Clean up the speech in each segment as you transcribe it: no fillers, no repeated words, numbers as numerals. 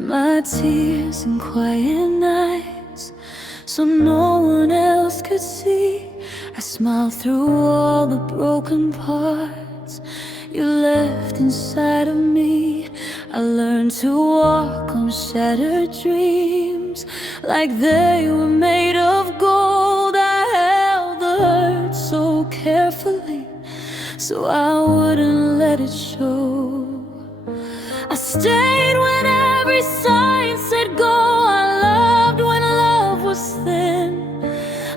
my tears in quiet nights so no one else could see. I smiled through all the broken parts you left inside of me. I learned to walk on shattered dreams like they were made of gold. I held the hurt so carefully so I wouldn't let it show. I stayed when every sign said go. I loved when love was thin.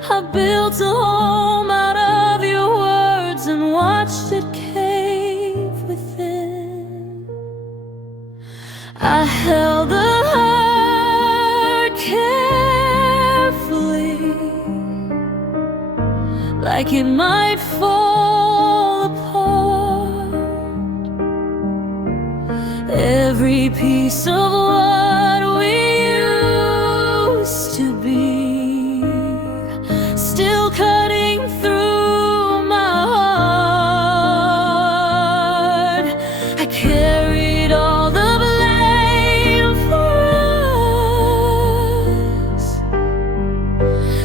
I built a home out of your words and watched it cave within. I held the hurt carefully like it might fall apart. Every piece of what we used to be still cutting through my heart. I carried all the blame for us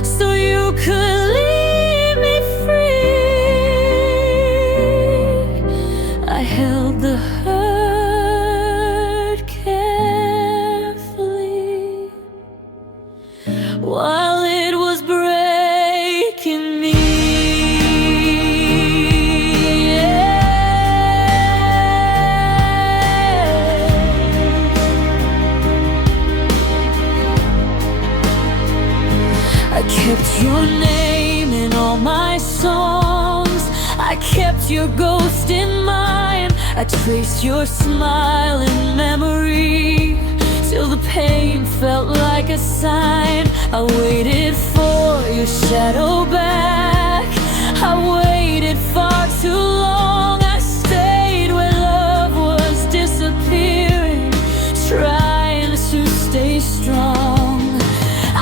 so you could leave me free. I held the hurt carefully while it was breaking me. I kept your name in all my songs. I kept your ghost in mine. I traced your smile in memory till the pain felt like a sign. I waited for your shadow back. I waited far too long. I stayed where love was disappearing, trying to stay strong.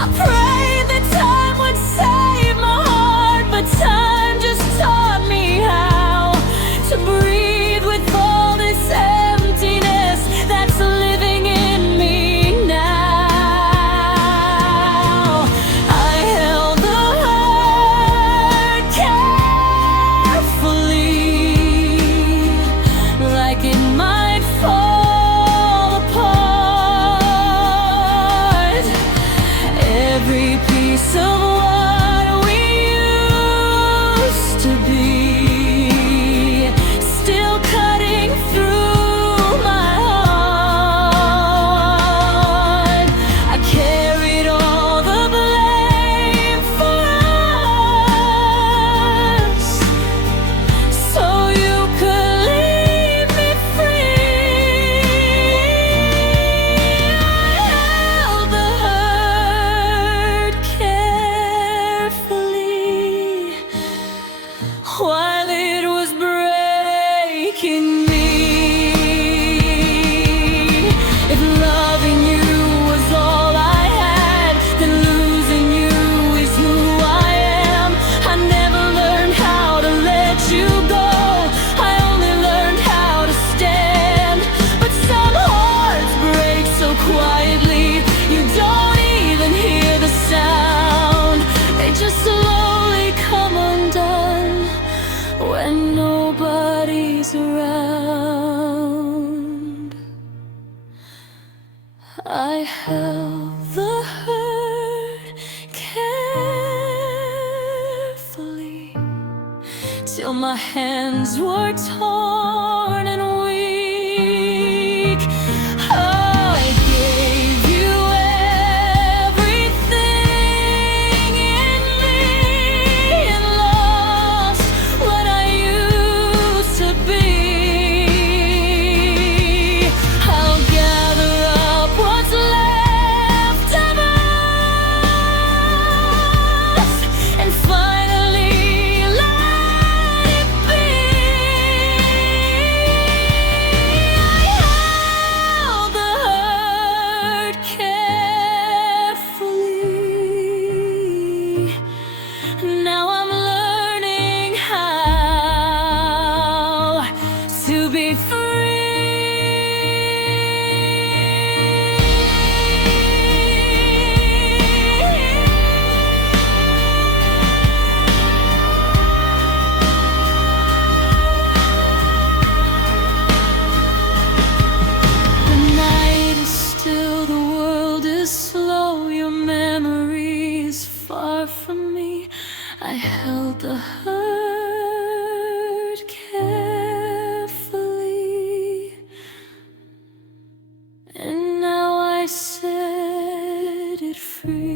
I prayed that time would save my heart, but time just taught me how to breathe with all this emptiness that's living in me now. I held the hurt carefully like it might fall apart. Every piece of what we used to be still cutting through my heart. I carried all the blame for us so you could leave me free. I held the hurt carefully while it was breaking me. If loving you was all I had, then losing you is who I am. I never learned how to let you go. I only learned how to stand. But some hearts break so quietly you don't even hear the sound. They just slowly come undone when nobody's around. I held the hurt carefully till my hands were torn and weak. I gave you everything in me and lost what I used to be. I'll gather up what's left of us and finally let it be. I held the hurt carefully, and now I set it free.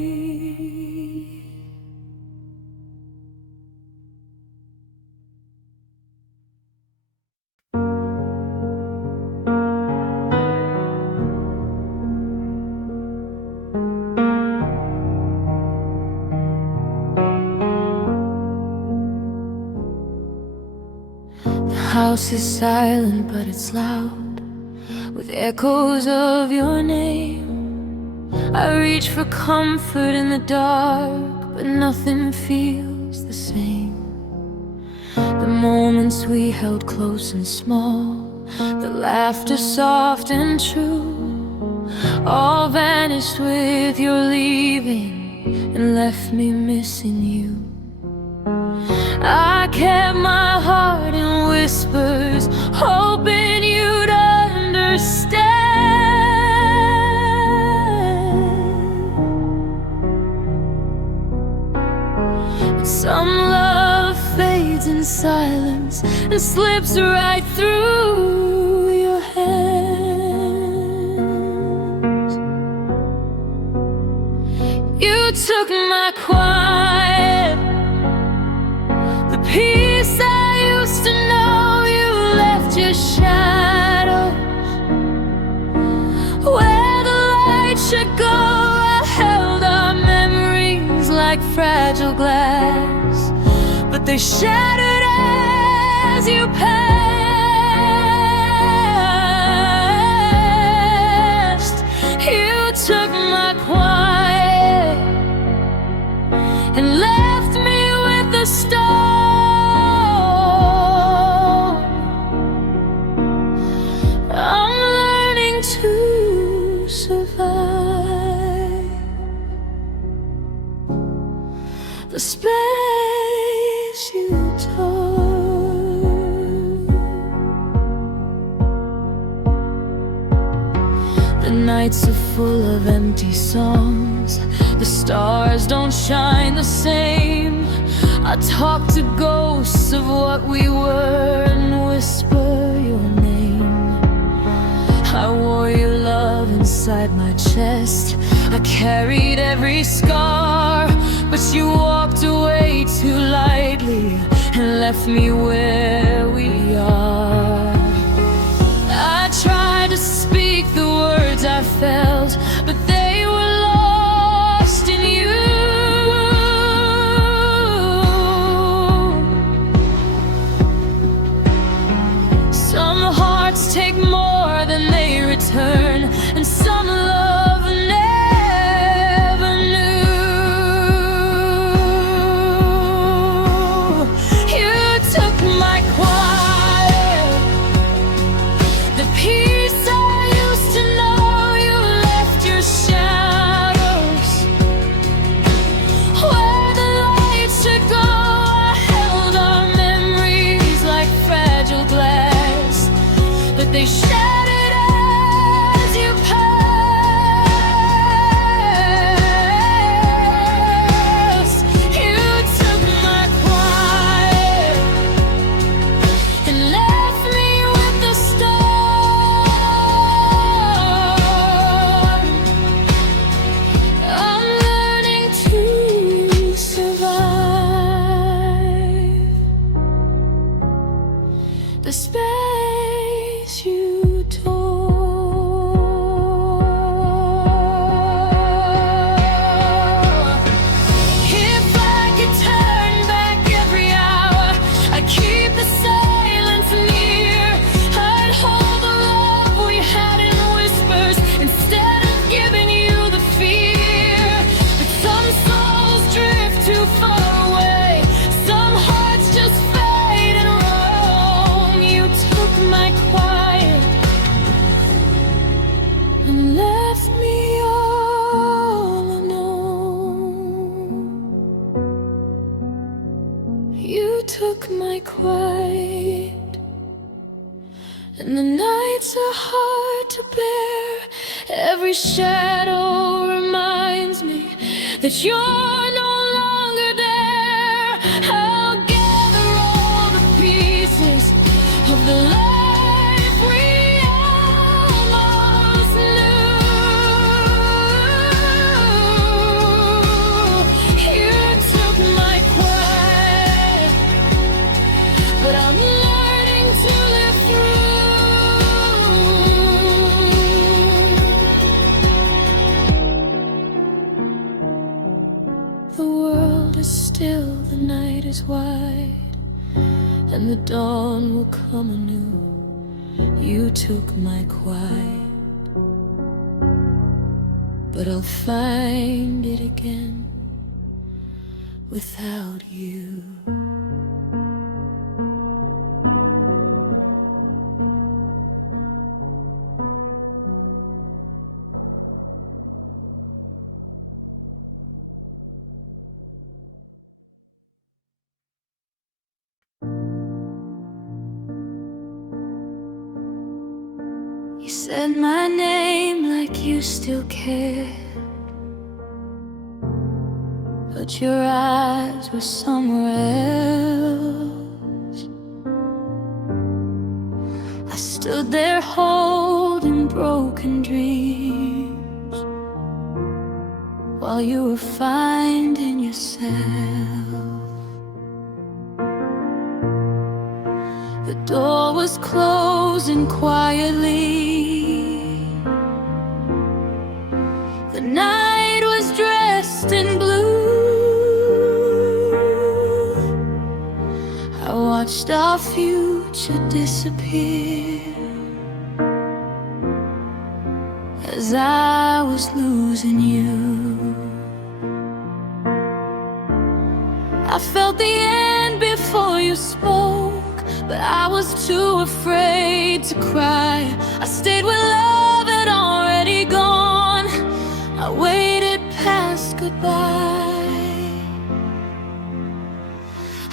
The house is silent, but it's loud with echoes of your name. I reach for comfort in the dark, but nothing feels the same. The moments we held close and small, the laughter soft and true, all vanished with your leaving and left me missing you. I kept my heart in whispers, hoping you'd understand. But some love fades in silence and slips right through your hands. You took my quiet, the peace I used to know. You left your shadows where the light should go. I held our memories like fragile glass, but they shattered as you passed. You took my quiet and left me with the storm. I'm learning to survive the space you took. The nights are full of empty songs, the stars don't shine the same. I talk to ghosts of what we were and whisper your name. I wore your love inside my chest, I carried every scar, but you walked away too lightly and left me where we are. I tried to speak the words I felt, but they were lost in you. Some hearts take more than they return, and some love never knew. You took my quiet, the peace I used to know. You left your shadows where the light should go. I held our memories like fragile glass, but they shattered as you passed. You took my quiet and left me with the storm. I'm learning to survive the space you tore. If I could turn back every hour, I'd keep the silence near. I'd hold the love we had in whispers instead of giving you the fear. But some souls drift too far away, some hearts just fade and roam. You took my quiet and left me all alone. You took my quiet, and the nights are hard to bear. Every shadow reminds me that you're no longer there. still, the night is wide, and the dawn will come anew. You took my quiet, but I'll find it again without you. You said my name like you still care, but your eyes were somewhere else. I stood there holding broken dreams while you were finding yourself. The door was closing quietly. The night was dressed in blue. I watched our future disappear as I was losing you. I felt the end before you spoke, but I was too afraid to cry. I stayed where love had already gone. I waited past goodbye.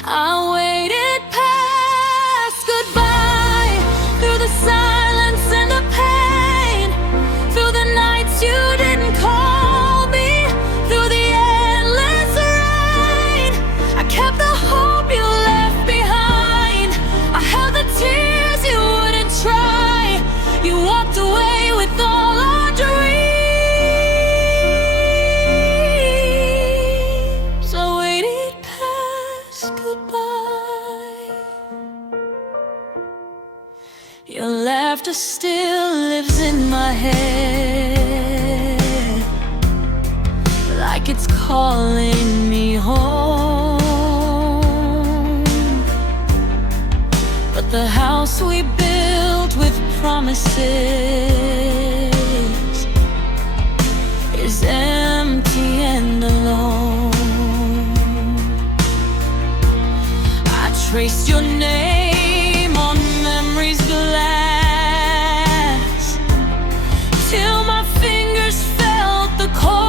I waited past goodbye, through the silence and the pain, through the nights you didn't call me, through the endless rain. I kept the hope you left behind. I held the tears you wouldn't try. You walked away with all our dreams. I waited past goodbye. Your laughter still lives in my head, like it's calling me home. But the house we built with promises is empty and alone. I traced your name on memory's glass till my fingers felt the cold.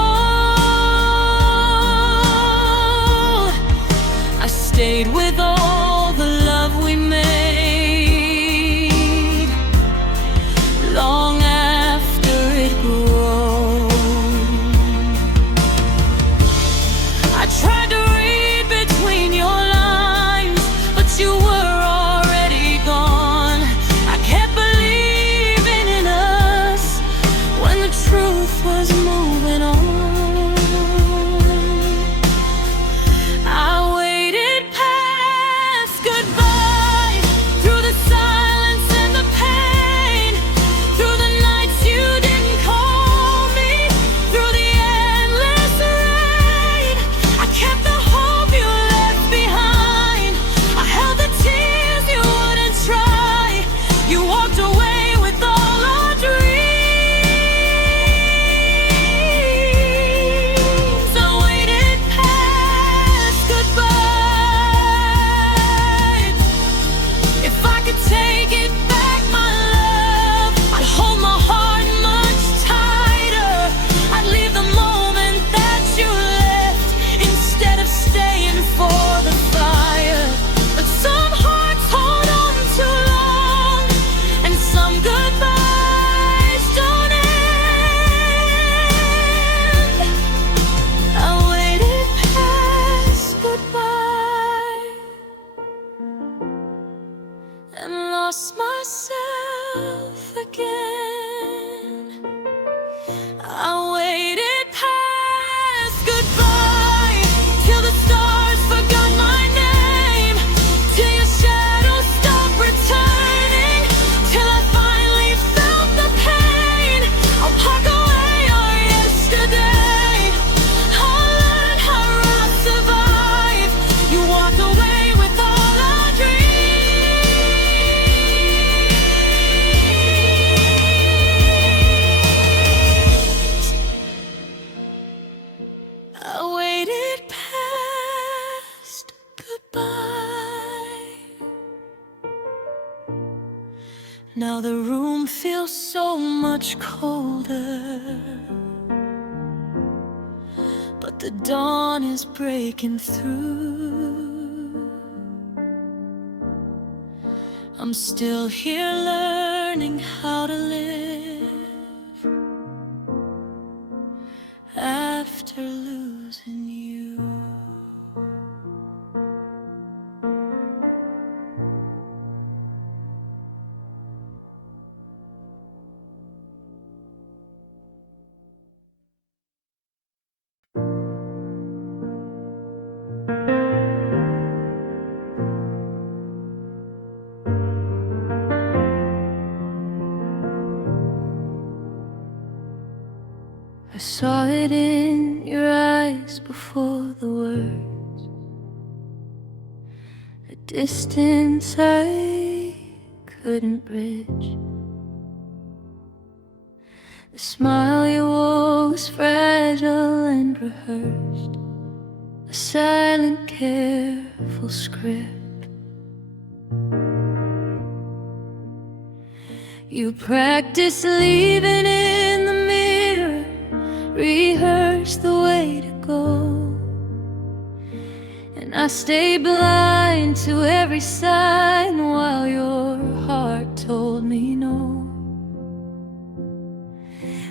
I stayed with all the love we made long after it grew old. I tried to read between your lines, but you were all much colder, but the dawn is breaking through. I'm still here learning how to live after losing you. I saw it in your eyes before the words, a distance I couldn't bridge. The smile you wore was fragile and rehearsed, a silent, careful script. You practiced leaving in the mirror, rehearse the way to go, and I stayed blind to every sign while your heart told me no.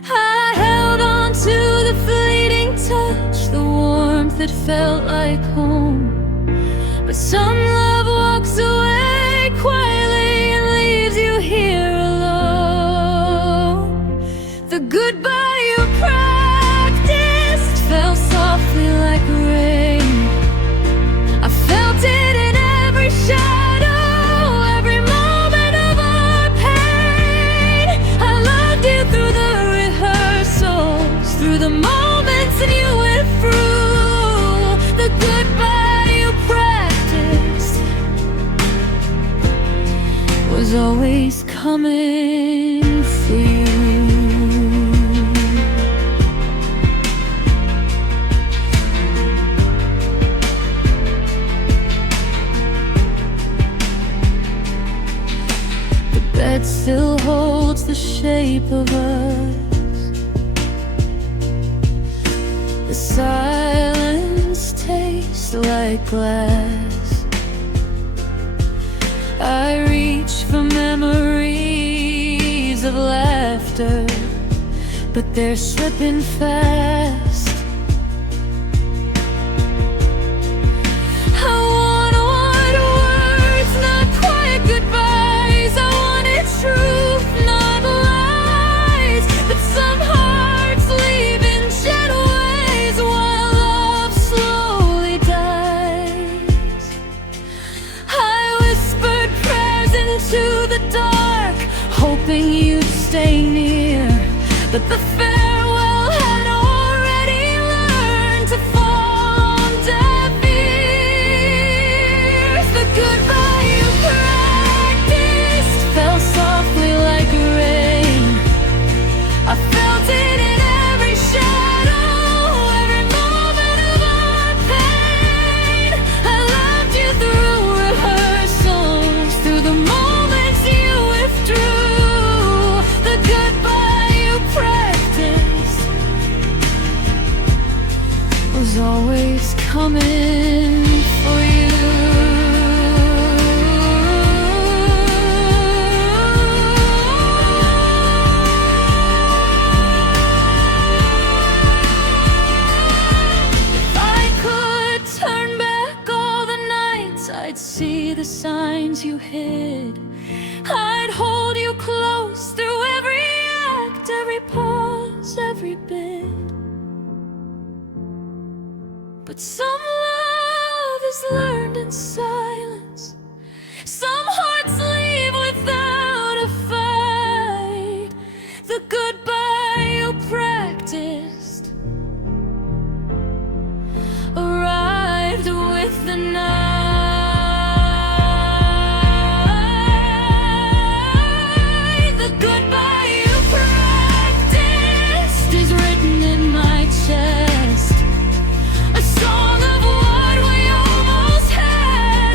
I held on to the fleeting touch, the warmth that felt like home, but some love walks away quietly and leaves you here alone. The goodbye you practiced fell softly like rain. I felt it in every shadow, every moment of our pain. I loved you through the rehearsals, through the moments that you went through. The goodbye you practiced was always coming for you. It still holds the shape of us. The silence tastes like glass. I reach for memories of laughter, but they're slipping fast. Truth, not lies, but some hearts leave in gentle ways while love slowly dies. I whispered prayers into the dark, hoping you'd stay near, but the farewell had already learned to fall on deaf ears. The goodbye you practiced fell softly like rain. I felt it in every shadow, every moment of our pain. I loved you through rehearsals, through the moments you withdrew. The goodbye you practiced was always coming for you. I'd see the signs you hid. I'd hold you close through every act, every pause, every bit. But some love is learned in silence. Some hearts leave without a fight. The goodbye you practiced arrived with the night. Chest, a song of what we almost had,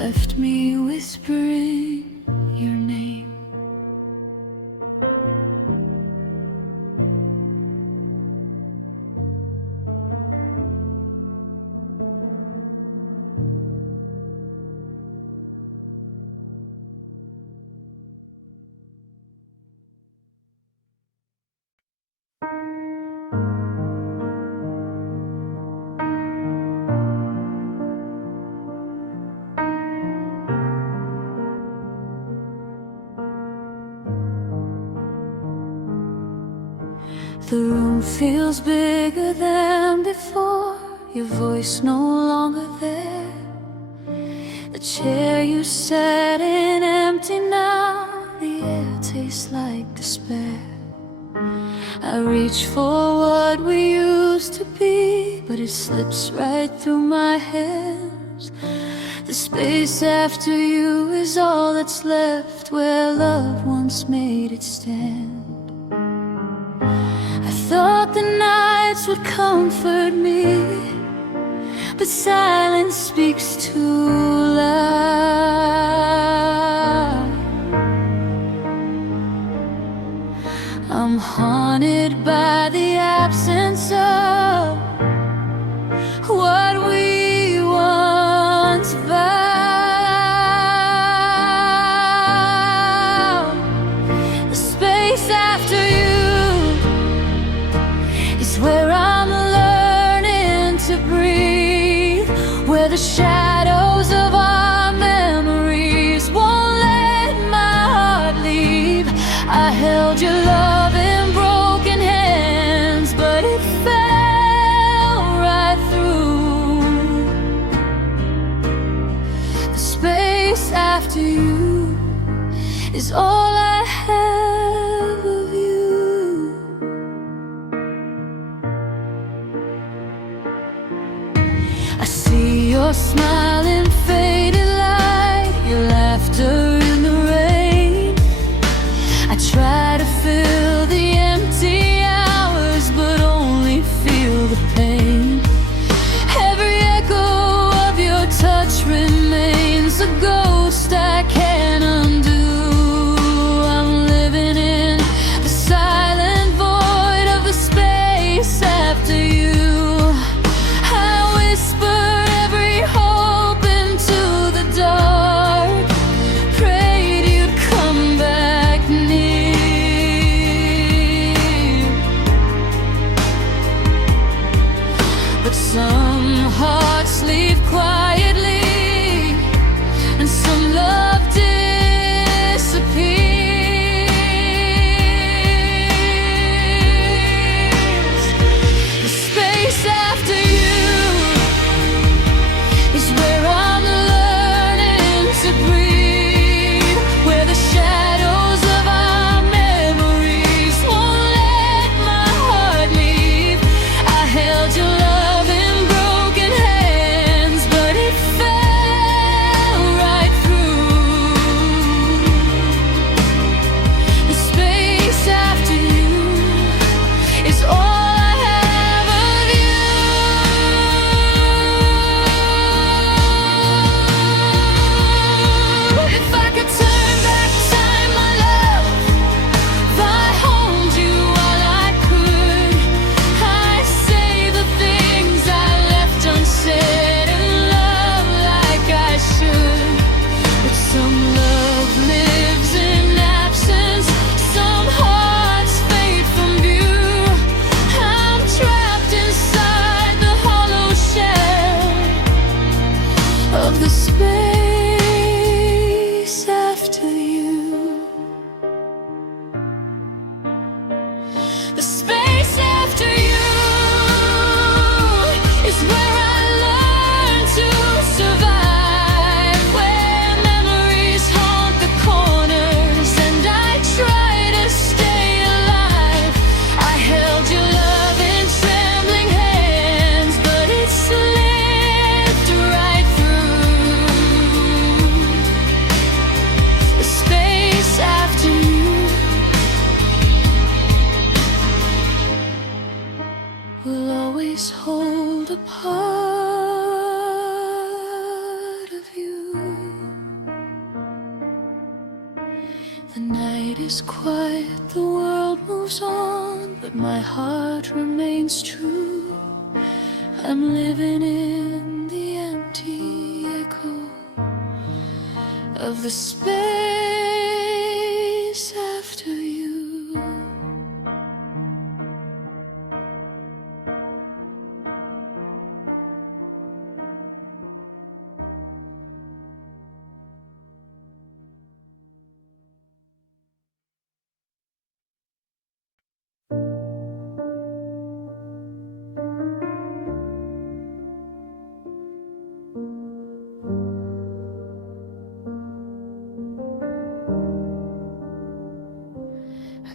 left me whispering your name. The room feels bigger than before, your voice no longer there. The chair you sat in empty now, the air tastes like despair. I reach for what we used to be, but it slips right through my hands. The space after you is all that's left, where love once made its stand. I thought the nights would comfort me, but silence speaks too loud. I'm haunted by the absence of what we once vowed. The space after you is where I'm learning to breathe, where the shadows of our memories won't let my heart leave. I held your love in broken hands, but it fell right through. The space after you is all I have of you. I see your smiling faded light, your laughter in the rain. I try to fill the empty hours, but only feel the pain. Every echo of your touch remains a ghost I can't undo. I'm living in the silent void of the space after you. I whisper every hope The night is quiet, the world moves on, but my heart remains true. I'm living in the empty echo of the space after you.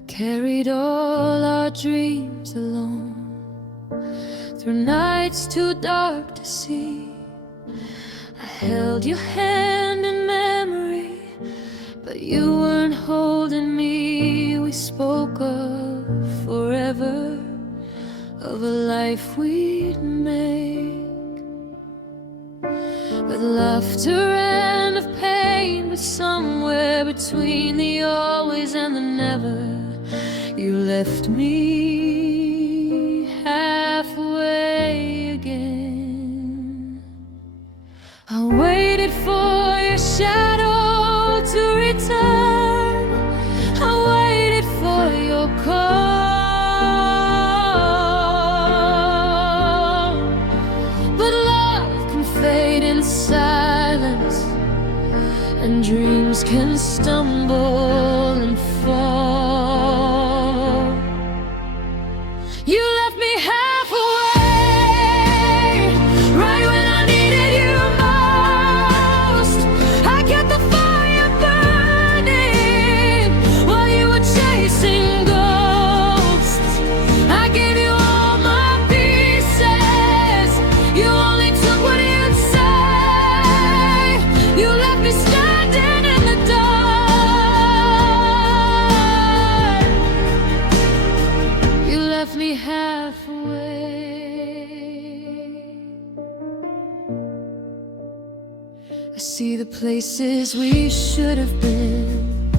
Carried all our dreams alone through nights too dark to see. I held your hand in memory, but you weren't holding me. We spoke of forever, of a life we'd make, with laughter and of pain, but somewhere between the always and the never, you left me halfway again. I waited for your shadow to return. I waited for your call, but love can fade in silence, and dreams can stumble and fall. You left me halfway, right when I needed you most. I kept the fire burning while you were chasing ghosts. I gave you all my pieces, you only took what you'd say. You left me standing in the dark. You left me halfway. I see the places we should have been,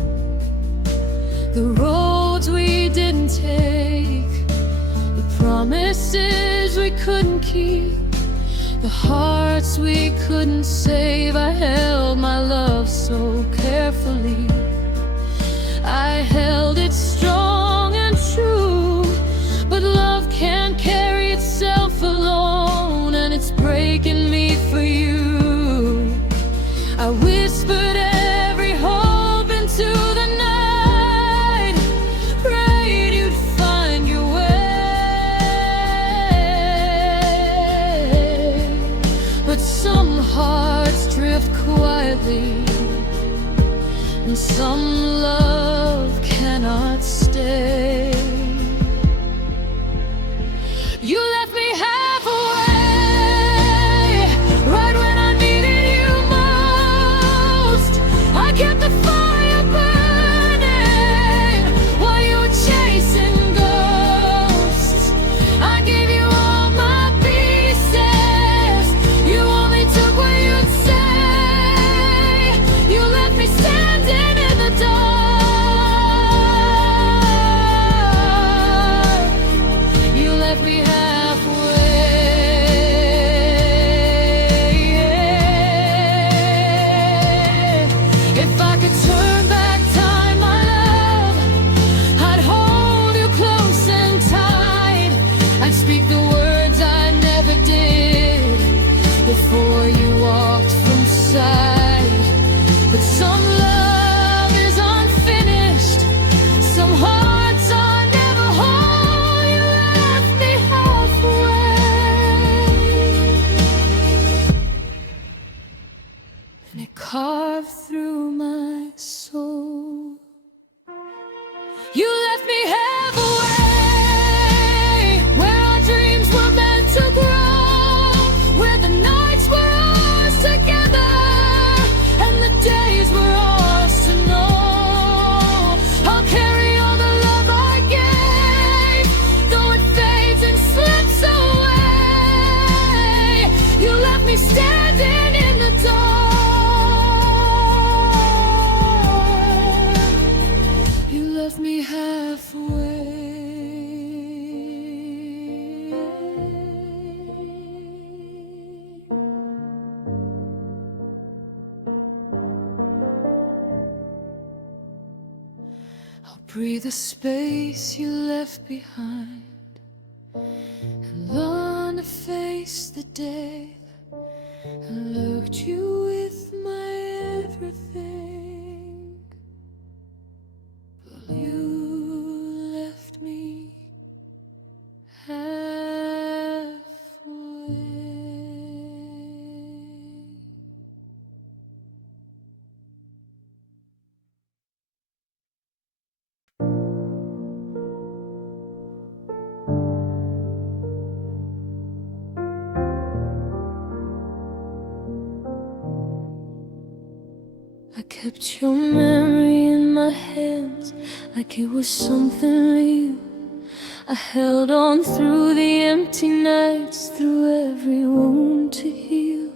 the roads we didn't take, the promises we couldn't keep, the hearts we couldn't save. I held my love so carefully, I held it strong and true, but love can't carry itself alone, and it's breaking me for you. I whispered every hope into the night, prayed you'd find your way, but some hearts drift quietly, and some love cannot stay. You left me halfway, right when I needed you most. I kept the fire burning while you were chasing ghosts. I gave you all my pieces, you only took what you'd say. You left me standing in the dark. You left me halfway. If I could turn back time, my love, I'd hold you close and tight. I'd speak the words I never did before you walked from sight. But some love is unfinished, some hearts are never whole. You left me halfway, and it carved through my soul. You left me halfway, where our dreams were meant to grow, where the nights were ours together and the days were ours to know. I'll carry all the love I gave, though it fades and slips away. You left me standing in the dark. breathe the space you left behind, and learn to face the day. I looked you with my everything, but you left me halfway. I kept your memory in my hands like it was something real. I held on through the empty nights, through every wound to heal.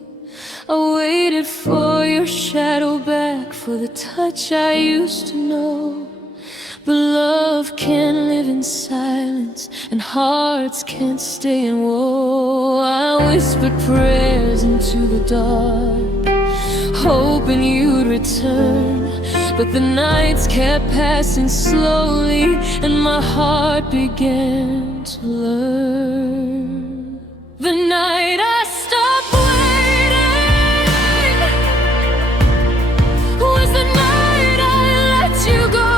I waited for your shadow back, for the touch I used to know. But love can't live in silence, and hearts can't stay in woe. I whispered prayers into the dark, hoping you'd return, but the nights kept passing slowly, and my heart began to learn. The night I stopped waiting was the night I let you go.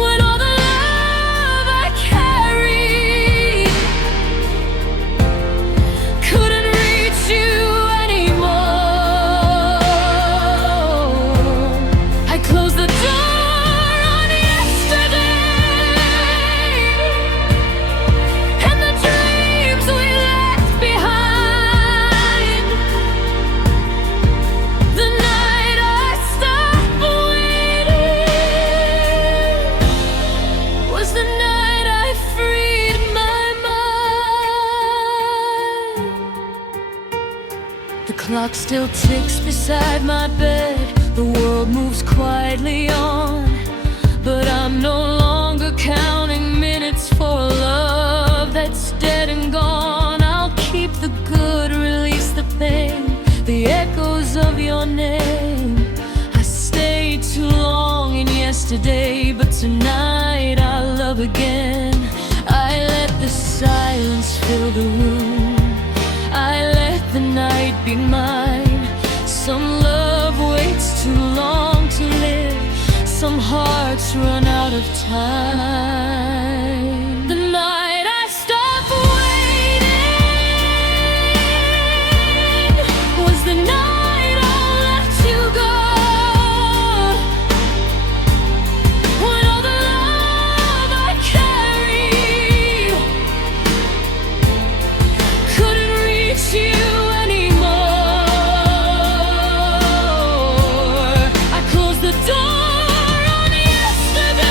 When all the love I carried couldn't reach you anymore, I closed the door on yesterday and the dreams we left behind. The night I stopped waiting was the night I freed my mind. The clock still ticks beside my bed, the world moves quietly on, but I'm no longer counting minutes for a love that's dead and gone. I'll keep the good, release the pain, the echoes of your name. I stayed too long in yesterday, but tonight I'll love again. I let the silence fill the room, I let the night be mine. Some love waits too long to live, some hearts run out of time. The night I stopped waiting was the night I let you go. When all the love I carried couldn't reach you anymore, I closed the door on yesterday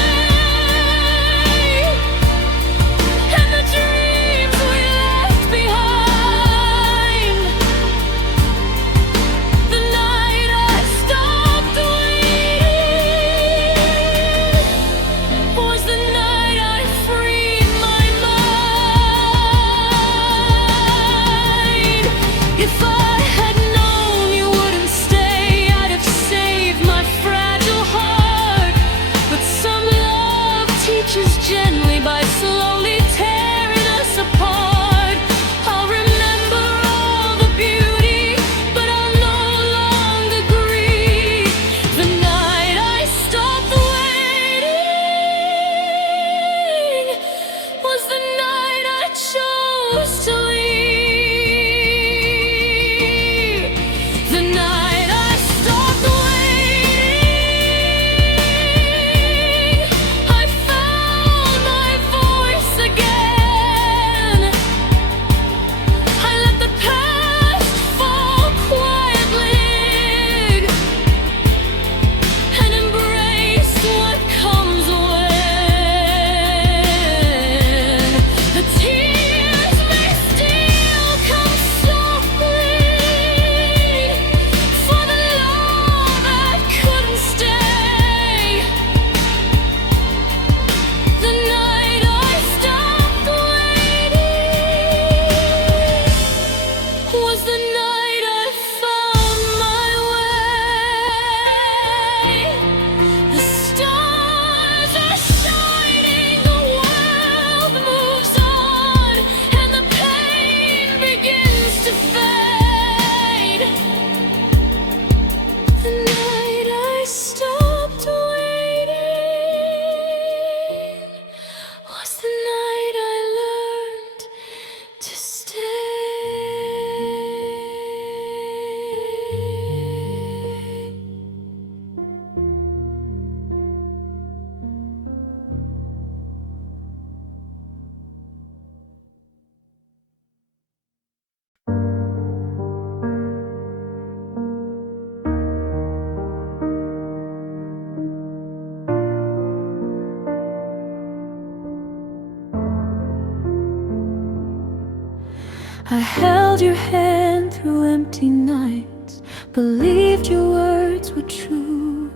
I held your hand through empty nights, believed your words were true.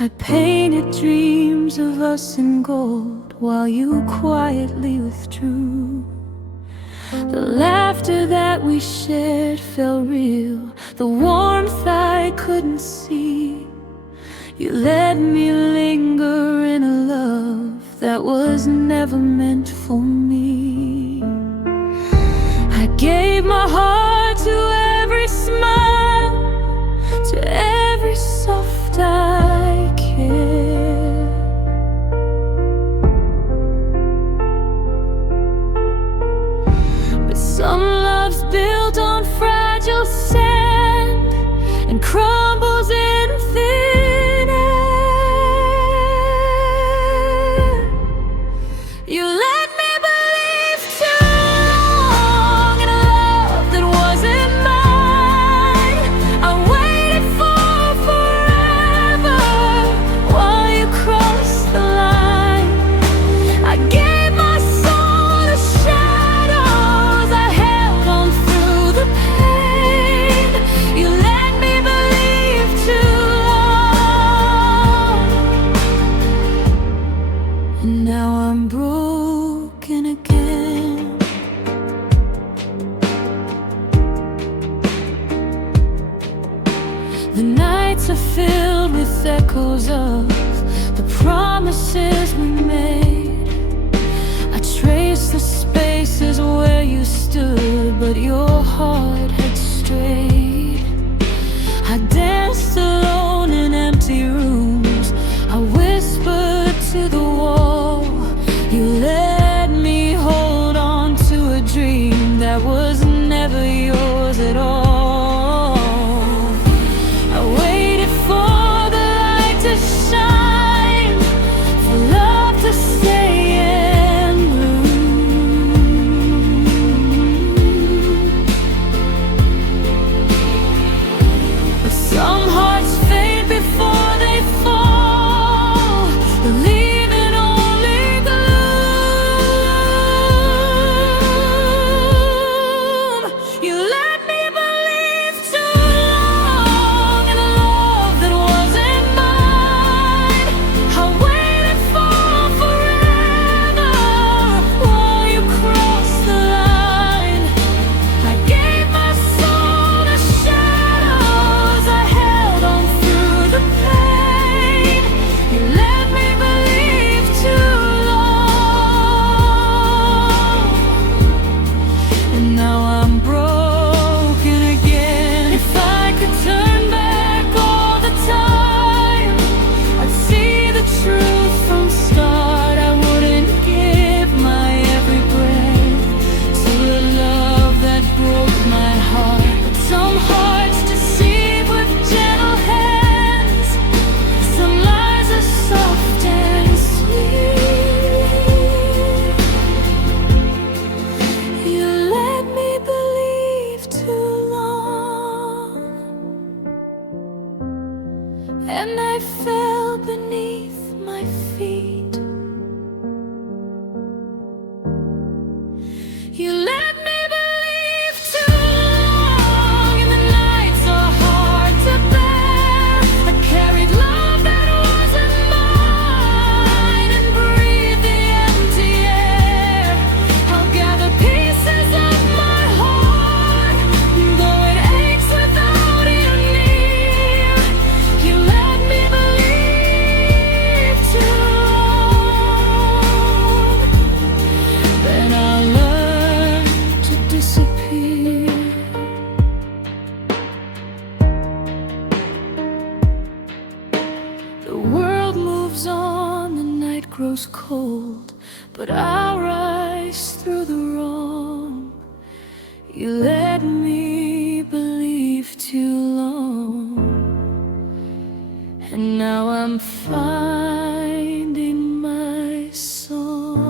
I painted dreams of us in gold while you quietly withdrew. The laughter that we shared felt real, the warmth I couldn't see. You let me linger in a love that was never meant for me. I gave my heart to every smile, to every soft I care. But some love's built on fragile sand and crumbles in thin air. You let me believe too long in a love that wasn't mine. I waited for forever while you crossed the line. I gave my soul to shadows, I held on through the pain. You let me believe too long, and now I'm broken again. The nights are filled with echoes of the promises we made. I traced the spaces where you stood, but your heart had strayed. I danced alone in empty rooms, I whispered to the wall. You let me hold on to a dream that was never yours at all. I waited for the light to shine, for love to stay and bloom. But some hearts fade before they fall, leaving only gloom. You let me believe too long in a love that wasn't mine. I waited for forever while you crossed the line. I gave my soul to shadows, I held on through the pain. You let me believe too long, and now I'm broken again. If I could turn back all the time, I'd see the truth from start. I wouldn't give my every breath to the love that broke my heart. But some hearts deceive with gentle hands, some lies are soft and sweet. You let me believe too long, and I fell beneath my feet. You let me believe too long, and the nights are hard to bear. I carried love that wasn't mine and breathed the empty air. I'll gather pieces of my heart, though it aches without you near. You let me believe too long, then I'll learn to disappear. The world moves on, the night grows cold, but I'll rise through the wrong. You let me believe too long, and now I'm finding my song.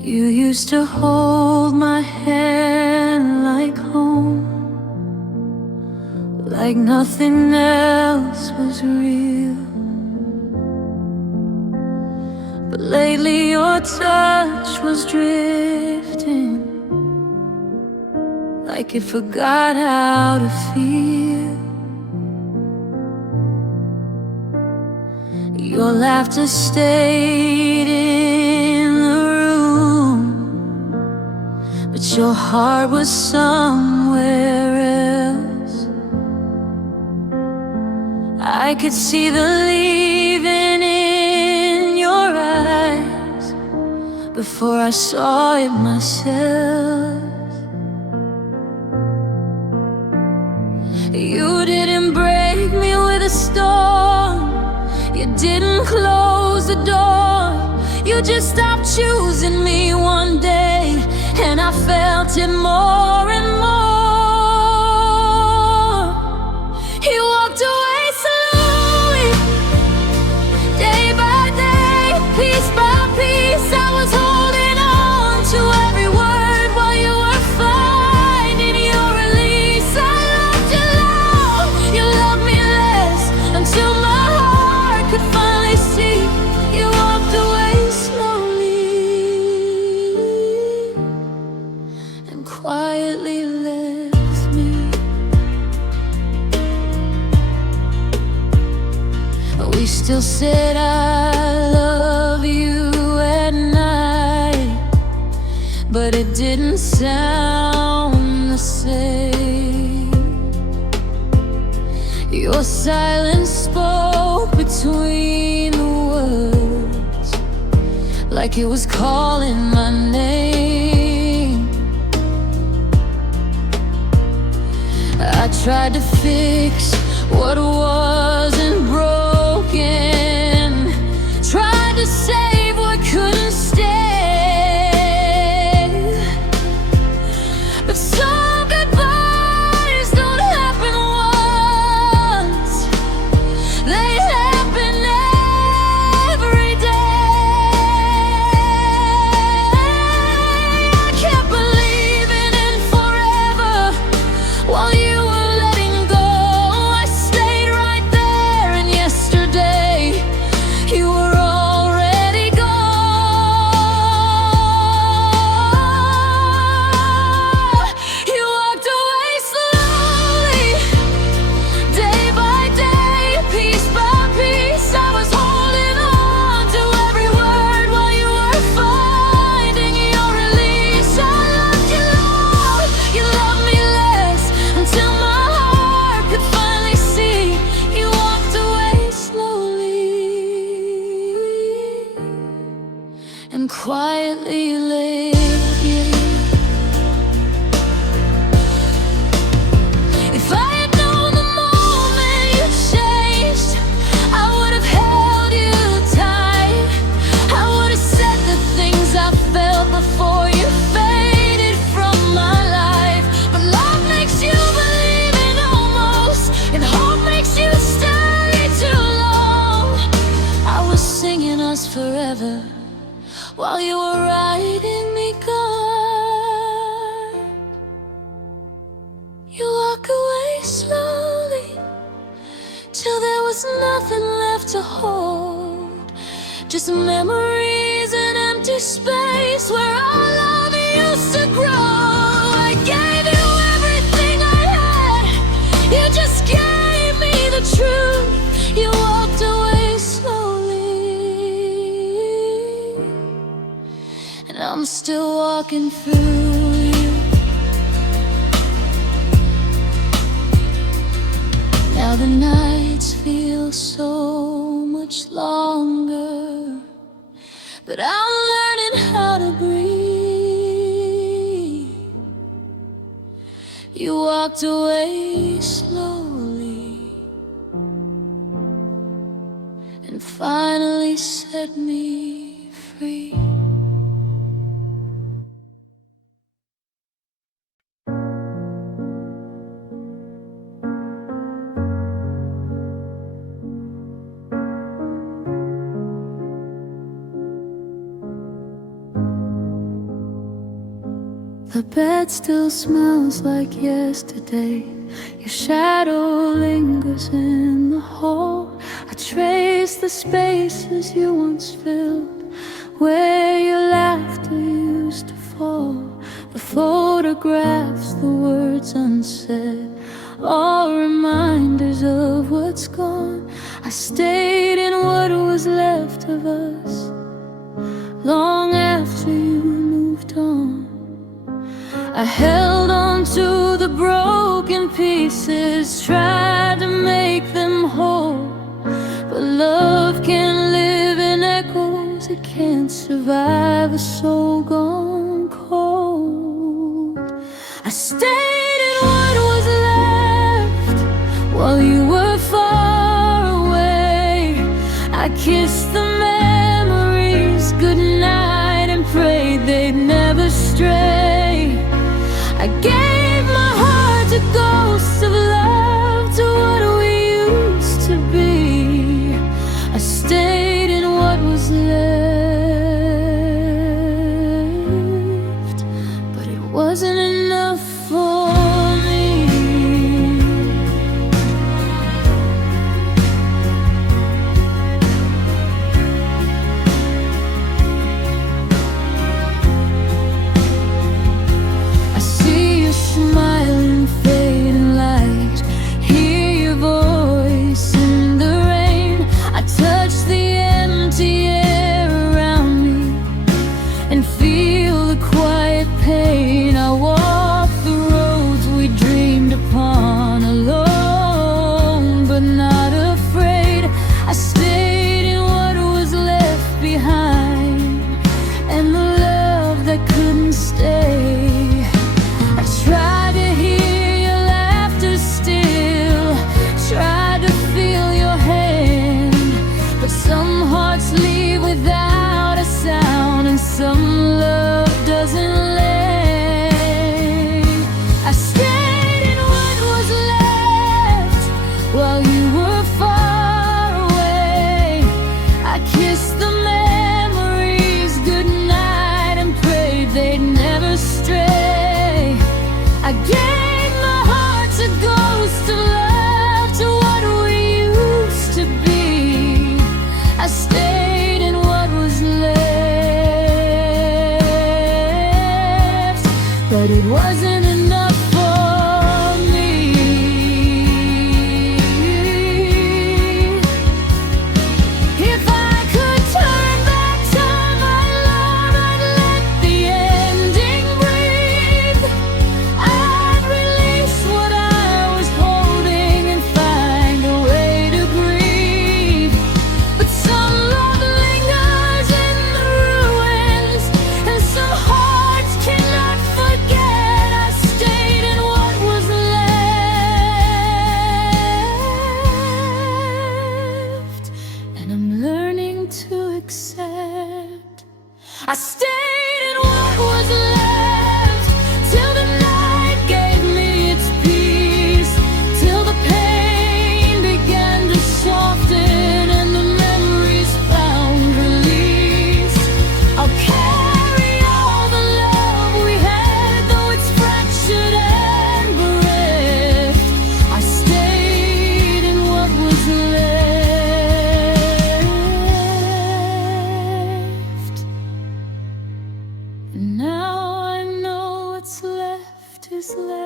You used to hold my hand like home, like nothing else was real. But lately your touch was drifting, like it forgot how to feel. Your laughter stayed in the room, but your heart was somewhere else. I could see the leaving in your eyes before I saw it myself. You didn't break me with a storm, you didn't close the door. You just stopped choosing me one day, and I felt it more and more. You walked away slowly, day by day, piece by piece. I was holding on to every word while you were finding your release. I loved you loud, you loved me less, until my heart could finally see. You walked away slowly and quietly left me. We still said I love you at night, but it didn't sound the same. Your silence spoke between the words, like it was calling my name. I tried to fix what wasn't broken, tried to save what couldn't stay. But some goodbyes don't happen once, they happen every day. I kept believing in forever while you were letting go. I stayed right there, and yesterday you were already gone. You walked away slowly, day by day, piece by piece. I was holding on to every word while you were finding your release. I loved you loud, you loved me less, until my heart could finally see. You walked away slowly and quietly left me. If I had known the moment you changed, I would have held you tight. I would have said the things I felt before you faded from my life. But love makes you believe in almost, and hope makes you stay too long. I was singing us forever while you were writing me gone. You walk away slowly till there was nothing left to hold, just memories and empty space where our love used to grow. I gave you everything I had, you just gave me the truth. You walked away slowly, and I'm still walking through you. Now the nights feel so much longer, but I'm learning how to breathe. You walked away slowly and finally set me free. The bed still smells like yesterday. Your shadow lingers in the hall. I trace the spaces you once filled, where your laughter used to fall. The photographs, the words unsaid, all reminders of what's gone. I stayed in what was left of us, long after you moved on. I held on to the broken pieces, tried to make them whole. But love can live in echoes, it can't survive a soul gone cold. I stayed in what was left while you were far away. I kissed the memories goodnight and prayed they'd never stray. I gave my heart to ghosts of love, to what we used to be. I stayed in what was left, but it wasn't enough for me. Smiling, fading light, hear your voice in the rain. I touch the empty air around me and feel the quiet pain. I walk the roads we dreamed upon, alone but not afraid. I stayed in what was left behind, and the love that couldn't stay. Tried to hear your laughter still, tried to feel your hand, but some hearts leave without a sound, and some love doesn't lay. I stayed in what was left while you were far away. I kissed the memories goodnight and prayed they'd never stray. I gave my heart to ghosts of love, to what we used to be. I stayed in what was left, but it wasn't enough for me. If I could turn back time, my love, I'd let the ending breathe. I'd release what I was holding and find a way to grieve. But some love lingers in the ruins, and some hearts cannot forget. I stayed in what was left, and I'm learning to accept. I stayed in what was left till the night gave me its peace, till the pain began to soften and the memories found release. I'll carry all the love we had, though it's fractured and bereft. I stayed in what was left, and now I know what's left is left.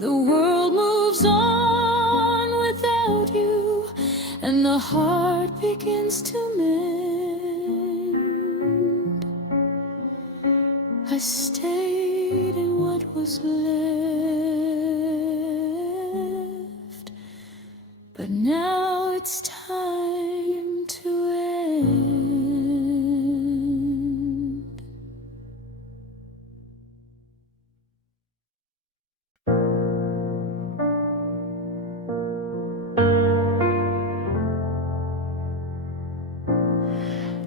The world moves on without you, and the heart begins to mend. I stayed in what was left, but now it's time to end.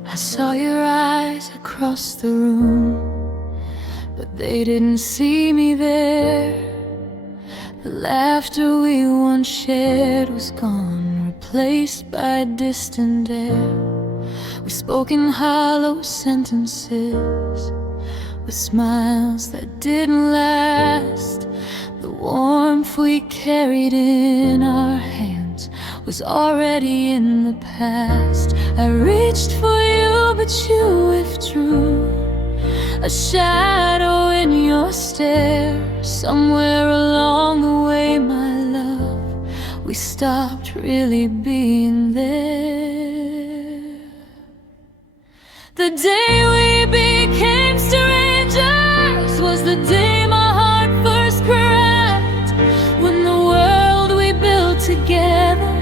I saw your eyes across the room, but they didn't see me there. The laughter we once shared was gone, replaced by distant air. We spoke in hollow sentences, with smiles that didn't last. The warmth we carried in our hands was already in the past. I reached for you, but you withdrew, a shadow in your stare. Somewhere along the way, my love, we stopped really being there. The day we became strangers was the day my heart first cracked. When the world we built together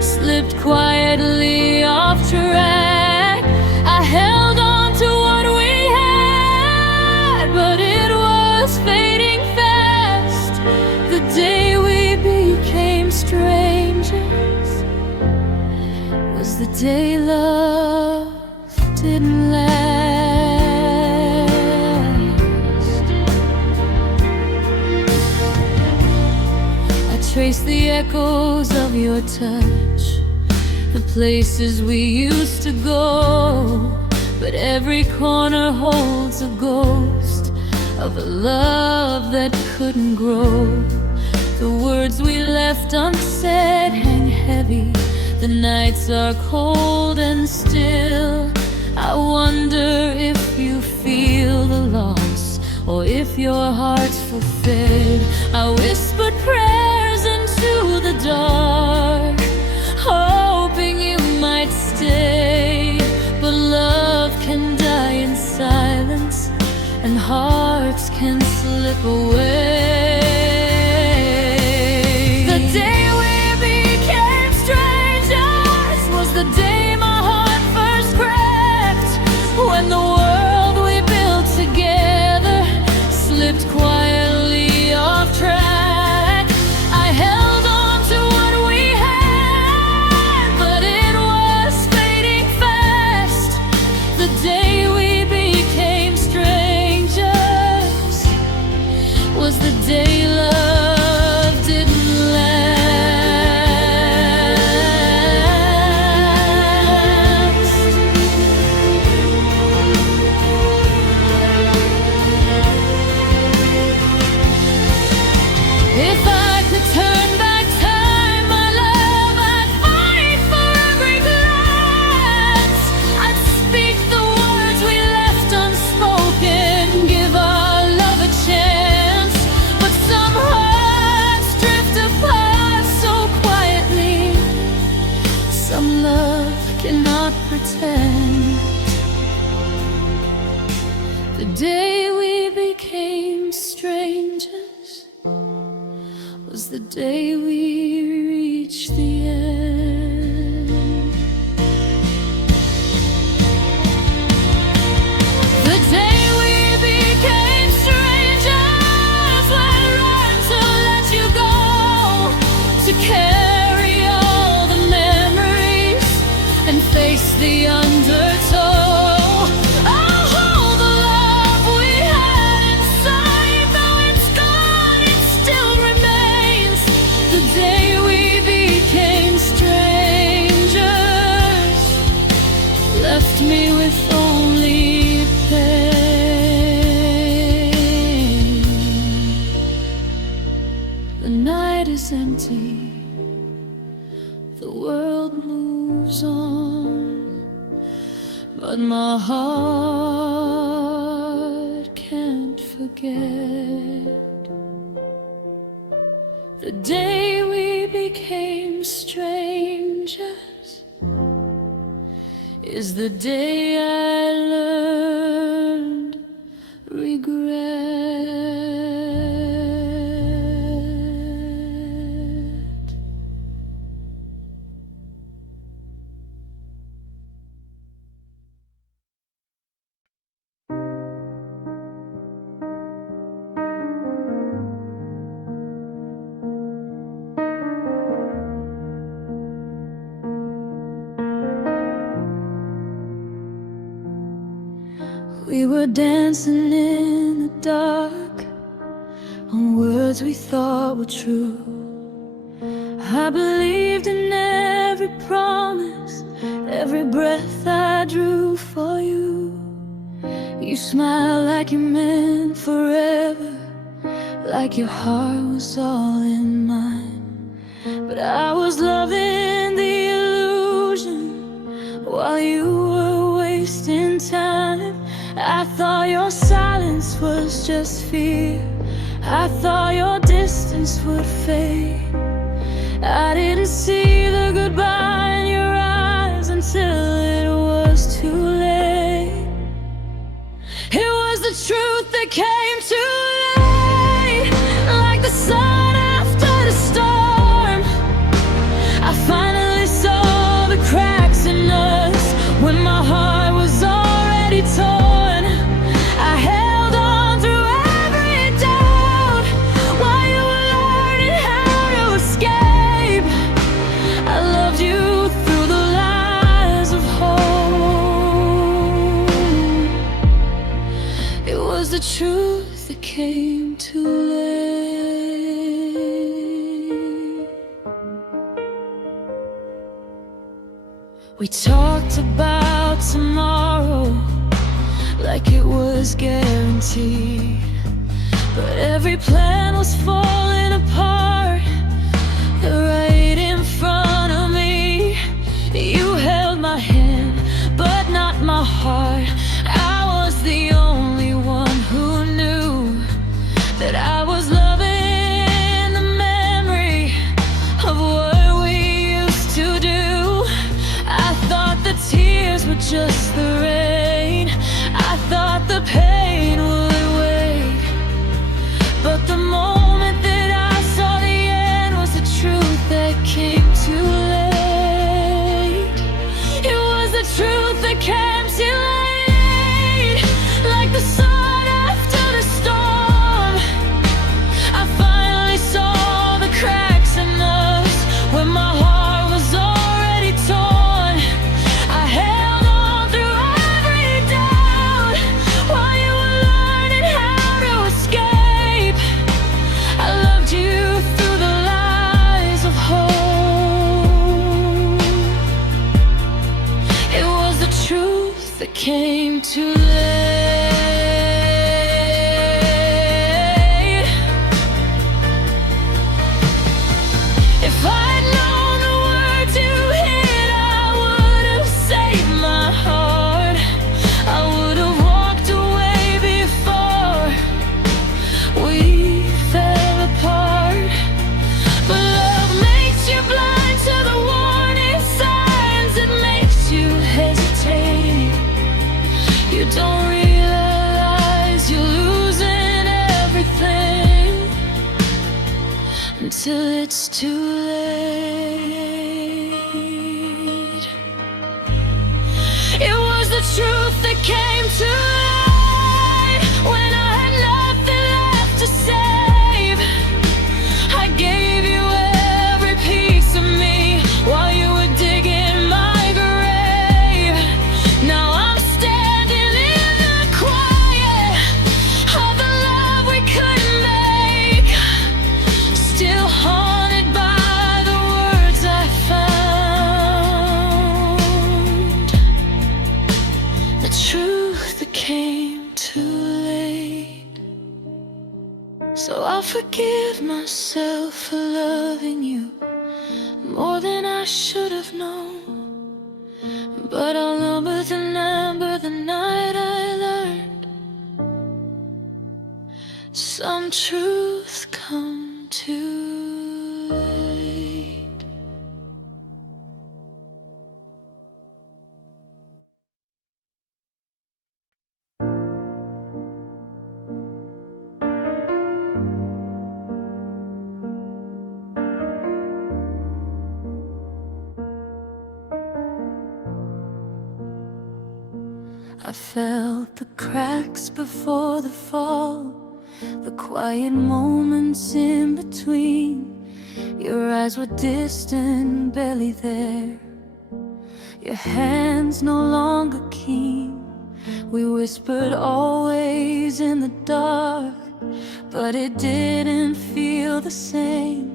slipped quietly off track. I held on to what we had, but it was fading fast. The day we became strangers was the day love didn't last. I trace the echoes of your touch, the places we used to go, but every corner holds a ghost of a love that couldn't grow. The words we left unsaid hang heavy, the nights are cold and still. I wonder if you feel the loss, or if your heart's fulfilled. I whispered prayers into the dark, hoping you might stay. But love can die in silence, and hearts can slip away. The day we became strangers was the day my heart first cracked. When the world we built together slipped quietly off track. I held on to what we had, but it was fading fast. The day we became strangers was the day love didn't last. If I could turn back time, my love, I'd fight for every glance. I'd speak the words we left unspoken, give our love a chance. But some hearts drift apart so quietly. Some love cannot pretend. The day we became strangers was the day we reached the end. The day we became strangers, when I learned to let you go, to carry all the memories and face the undertow. I'll hold the love we had inside, though it's gone, it still remains. The day we became strangers left me with only pain. The night is empty, the world moves on, but my heart can't forget. The day we became strangers is the day I learned regret. We were dancing in the dark on words words we thought were true. I believed in every promise, every breath I drew for you. You smiled like you meant forever, like your heart was all in mine. But I was loving the illusion while you were wasting time. I thought your silence was just fear, I thought your distance would fade. I didn't see the goodbye in your eyes until it was too late. It was the truth that came too late, like the sun after the storm. I finally saw the cracks in us when my heart was already torn. I held on through every doubt while you were learning how to escape. I loved you through the lies of hope. It was the truth that came too late. We talked about tomorrow like it was guaranteed, but every plan was falling apart right in front of me. You held my hand, but not my heart. I was the only one who knew that I was loving the memory of what we used to do. I thought the tears were just the rain, I thought the pain would wait. But the moment that I saw the end was the truth that came too late. It was the truth that came too late, like the sun after the storm. I finally saw the cracks in us when my heart was already torn. I held on through every doubt while you were learning how to escape. I loved you through the lies of hope. It was the truth that came too late. If I'd known the words you hid, I would have saved my heart. I would have walked away before we fell apart. But love makes you blind to the warning signs, it makes you hesitate. You don't realize you're losing everything until it's too late. It was the truth that came too late when I had nothing left to save. I gave you every piece of me while you were digging my grave. Now I'm standing in the quiet of the love we couldn't make, still haunted by the words I found. The truth that came too late. So I'll forgive myself for loving you more than I should have known. But I'll number the night I learned some truths come too late. I felt the cracks before the fall, the quiet moments in between. Your eyes were distant, barely there. Your hands no longer keen. We whispered always in the dark, but it didn't feel the same.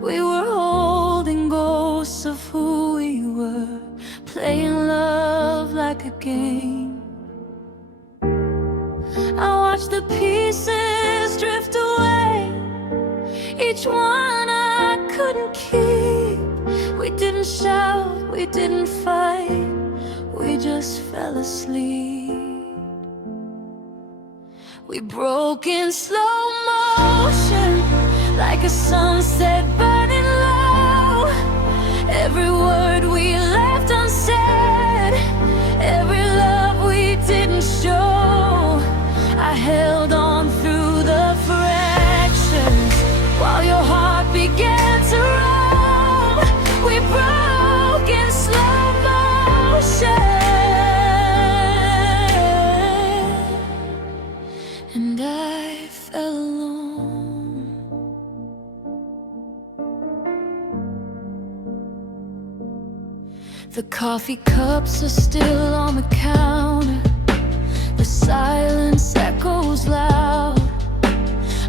We were holding ghosts of who we were, playing love like a game. I watched the pieces drift away, each one I couldn't keep. We didn't shout, we didn't fight, we just fell asleep. We broke in slow motion, like a sunset burning low. Every word we left unsaid, every love we didn't show. I held on through the fractures while your heart began to roam. We broke in slow motion, and I fell alone. The coffee cups are still on the counter, the silence echoes loud.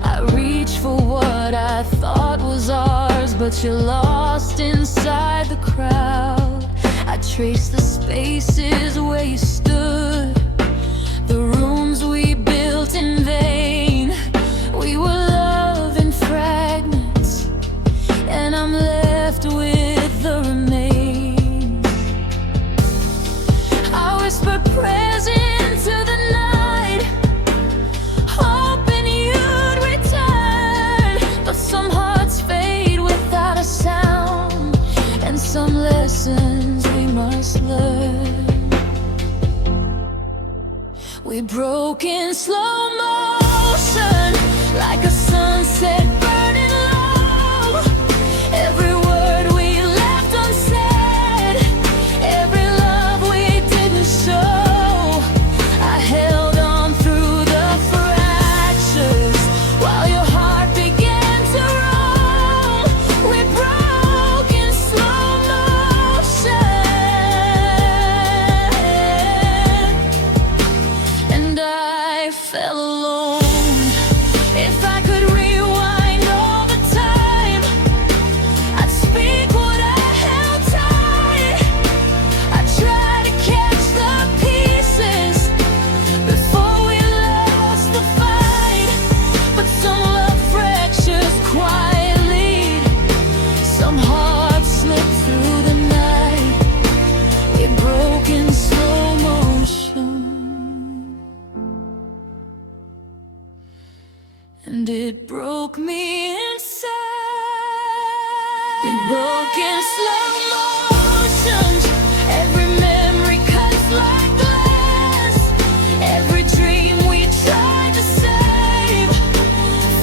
I reach for what I thought was ours, but you're lost inside the crowd. I trace the spaces where you stood, the rooms we built in vain. We were love in fragments, and I'm left with the remains. I whisper prayers into the night, hoping you'd return, but some hearts fade without a sound, and some lessons we must learn. We broke in slow motion, like a sunset burning low. Every word we left unsaid, every love we didn't show. I held on through the fractures while your heart began to roll. We broke in slow motion, and I fell alone. If I could rewind all the time, I'd speak what I held tight. I'd try to catch the pieces before we lost the fight. But some love fractures quietly, some hearts slipped through the night. We broke in slow motion, and it broke me inside. We broke in slow motion, every memory cuts like glass. Every dream we tried to save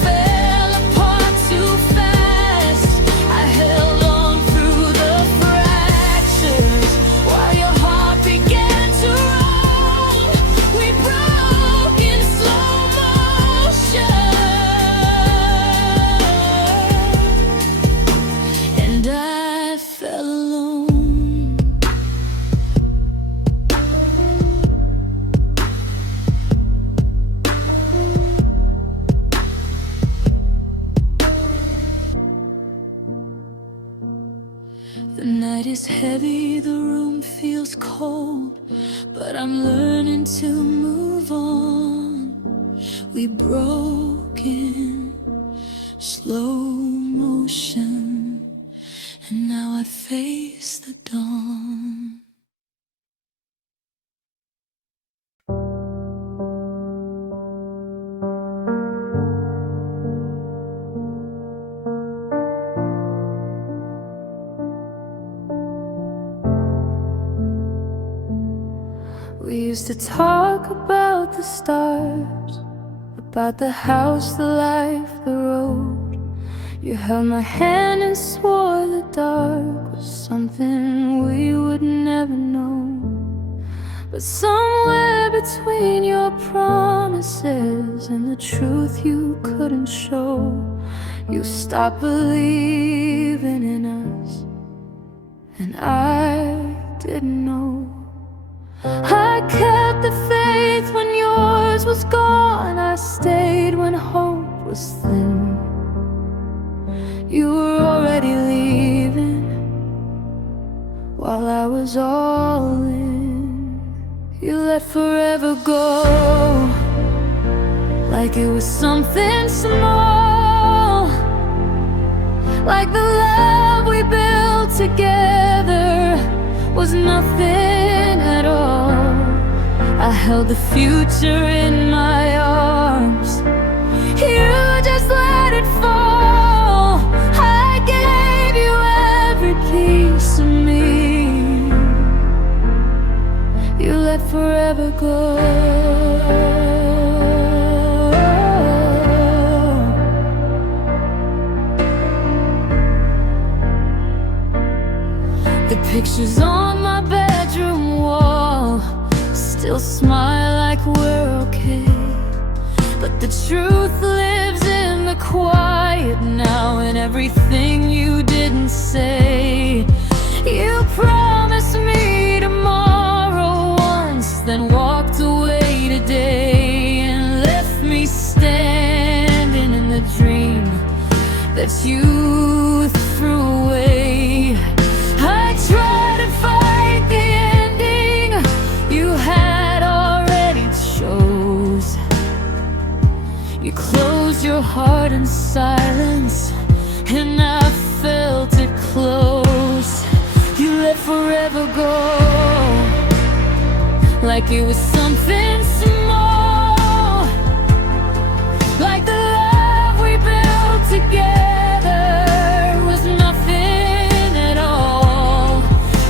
fell apart too fast. I held on through the fractures while your heart began to roll. We broke in slow motion, and I fell alone. The night is heavy, the room feels cold, but I'm learning to move on. We broke in slow motion, and now I face the dawn. We used to talk about the stars, about the house, the life, the road. You held my hand and swore the dark was something we would never know. But somewhere between your promises and the truth you couldn't show, you stopped believing in us, and I didn't know. I kept the faith when yours was was gone, I stayed when hope was thin. You were already leaving while I was all in. You let forever go like it was something small, like the love we built together was nothing at all. I held the future in my arms, you just let it fall. I gave you every piece of me, you let forever go. The pictures on my bedroom wall still smile like we're okay, but the truth lives in the quiet now, in everything you didn't say. You promised me tomorrow once, then walked away today and left me standing in the dream that you threw away. I tried to fight the ending you had already chose. You closed your heart in silence, and I felt it close. You let forever go like it was something small, like the love we built together was nothing at all.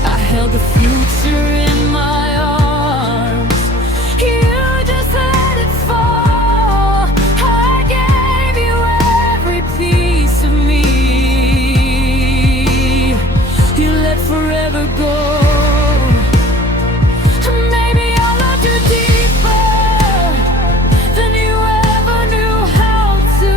I held the future in my arms, you just let it fall. I gave you every piece of me, you let forever go. Maybe I loved you deeper than you ever knew how to.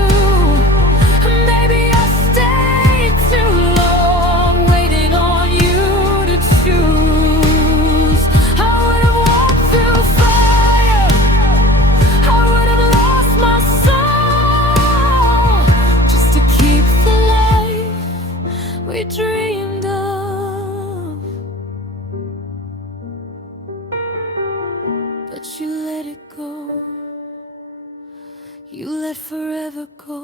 Maybe I stayed too long waiting on you to choose. I would have walked through fire, I would have lost my soul, just to keep the life we dreamed of. But you let it go, you let forever go,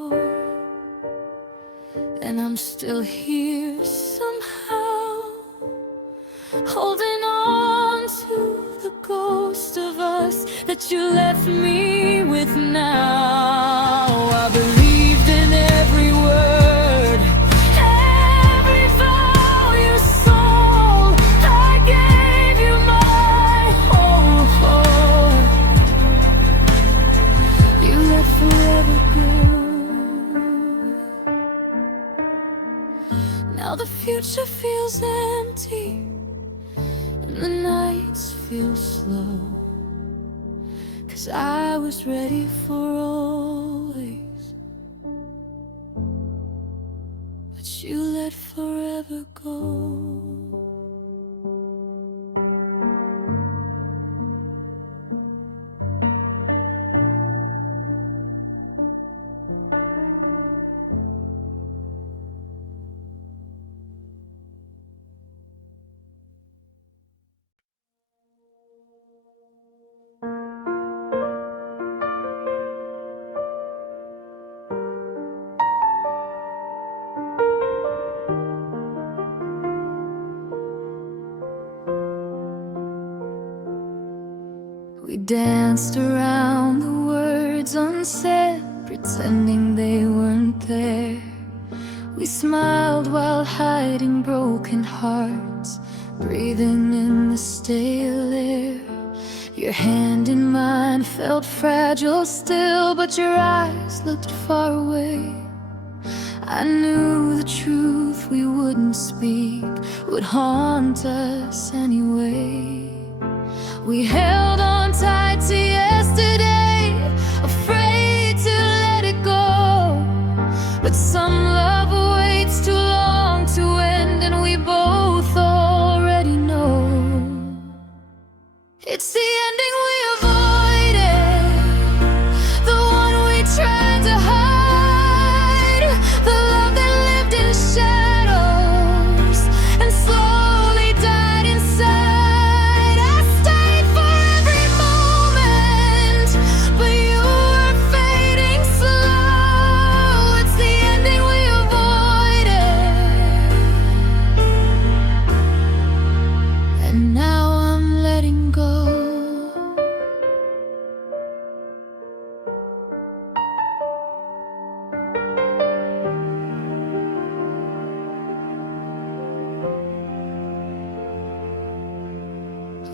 and I'm still here somehow, holding on to the ghost of us that you left me with now. I believed in every word, every vow you sold. I gave you my whole heart, you let forever go. Now the future feels empty, and the nights feel slow, 'cause I was ready for always, but you let forever go. We danced around the words unsaid, pretending they weren't there. We smiled while hiding broken hearts, breathing in the stale air. Your hand in mine felt fragile still, but your eyes looked far away. I knew the truth we wouldn't speak would haunt us anyway. We held on tight to yesterday, afraid to let it go. But some love waits too long to end, and we both already know it's the ending we avoided.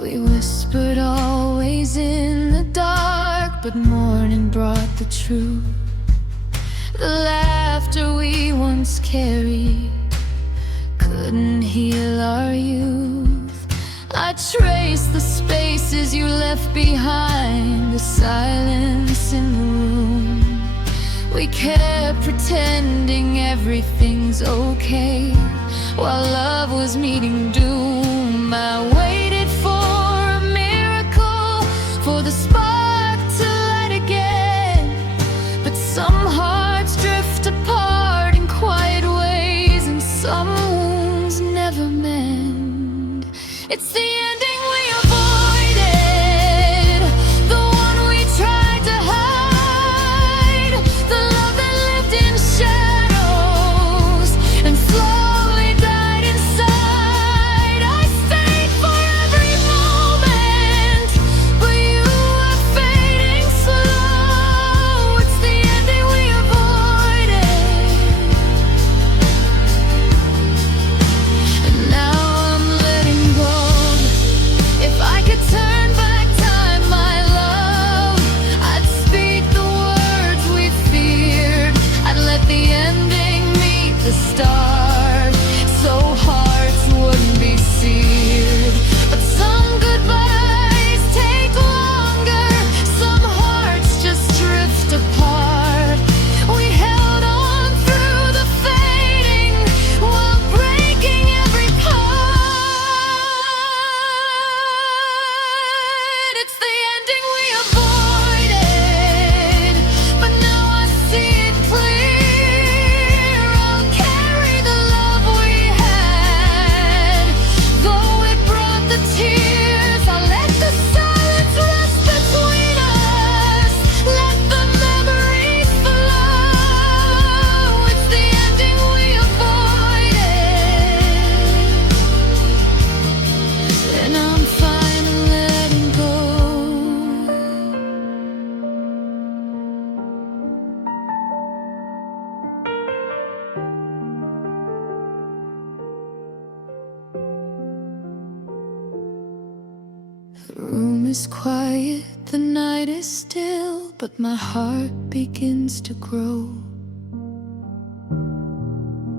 We whispered always in the dark, but morning brought the truth. The laughter we once carried couldn't heal our youth. I traced the spaces you left behind, the silence in the room. We kept pretending everything's okay, while love was meeting doom. I waited for a miracle, for the spark to light again. But some hearts drift apart in quiet ways, and some wounds never mend. It's the ending we avoided, the one we tried to hide, the love that lived in shadows and slowly died inside. I stayed for every moment, but you were fading slow. It's the ending we avoided, and now I'm letting go. If I could turn back time, my love, I'd speak the words we feared. I'd let the ending meet the start, so hearts wouldn't be seared. But some goodbyes take longer, some hearts just drift apart. We held on through the fading, while breaking every part. It's the ending we avoided, but now I see it clear. I'll carry the love we had, though it brought the tears. I'll let the silence rest between us, let the memories flow. It's the ending we avoided, and I'm finally letting go. The room is quiet, the night is still, but my heart begins to grow.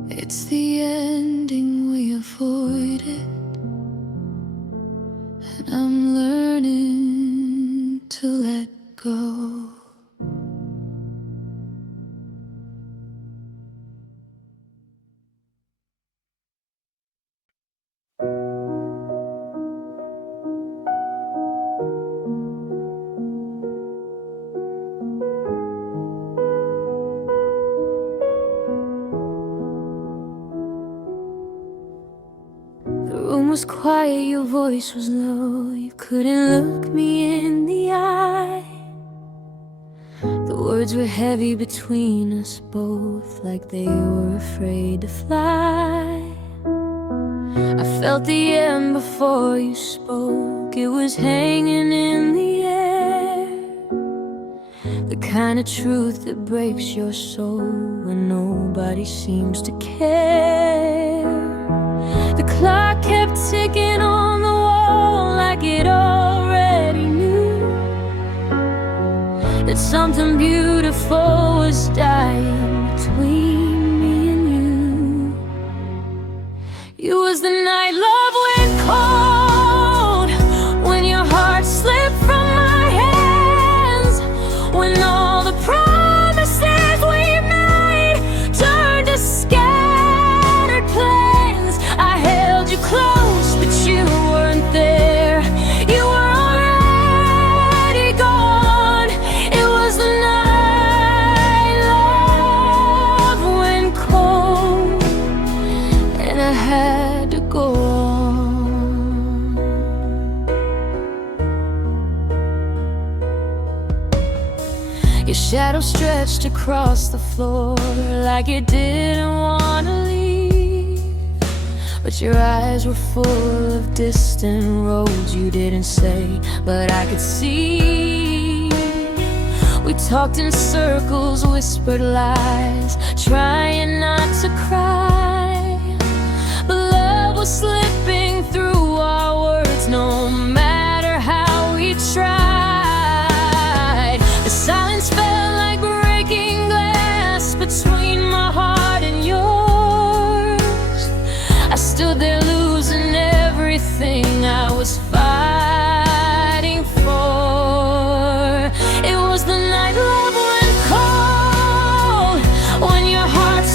It's the ending we avoided, and I'm learning to let go. The room was quiet, your voice was low. You couldn't look me in the eye. The words were heavy between us both, like they were afraid to fly. I felt the end before you spoke. It was hanging in the air, the kind of truth that breaks your soul when nobody seems to care. The clock kept ticking on the wall, like it already knew that something beautiful was dying between me and you. You was the night love went cold, when your heart slipped from my hands, when all the promises we made turned to scattered plans. I held you close, but you weren't there. You were already gone. It was the night love went cold, and I had to go on. Your shadow stretched across the floor, like you didn't want to leave, but your eyes were full of distant roads you didn't say, but I could see. We talked in circles, whispered lies, trying not to cry, but love was slipping through our words no matter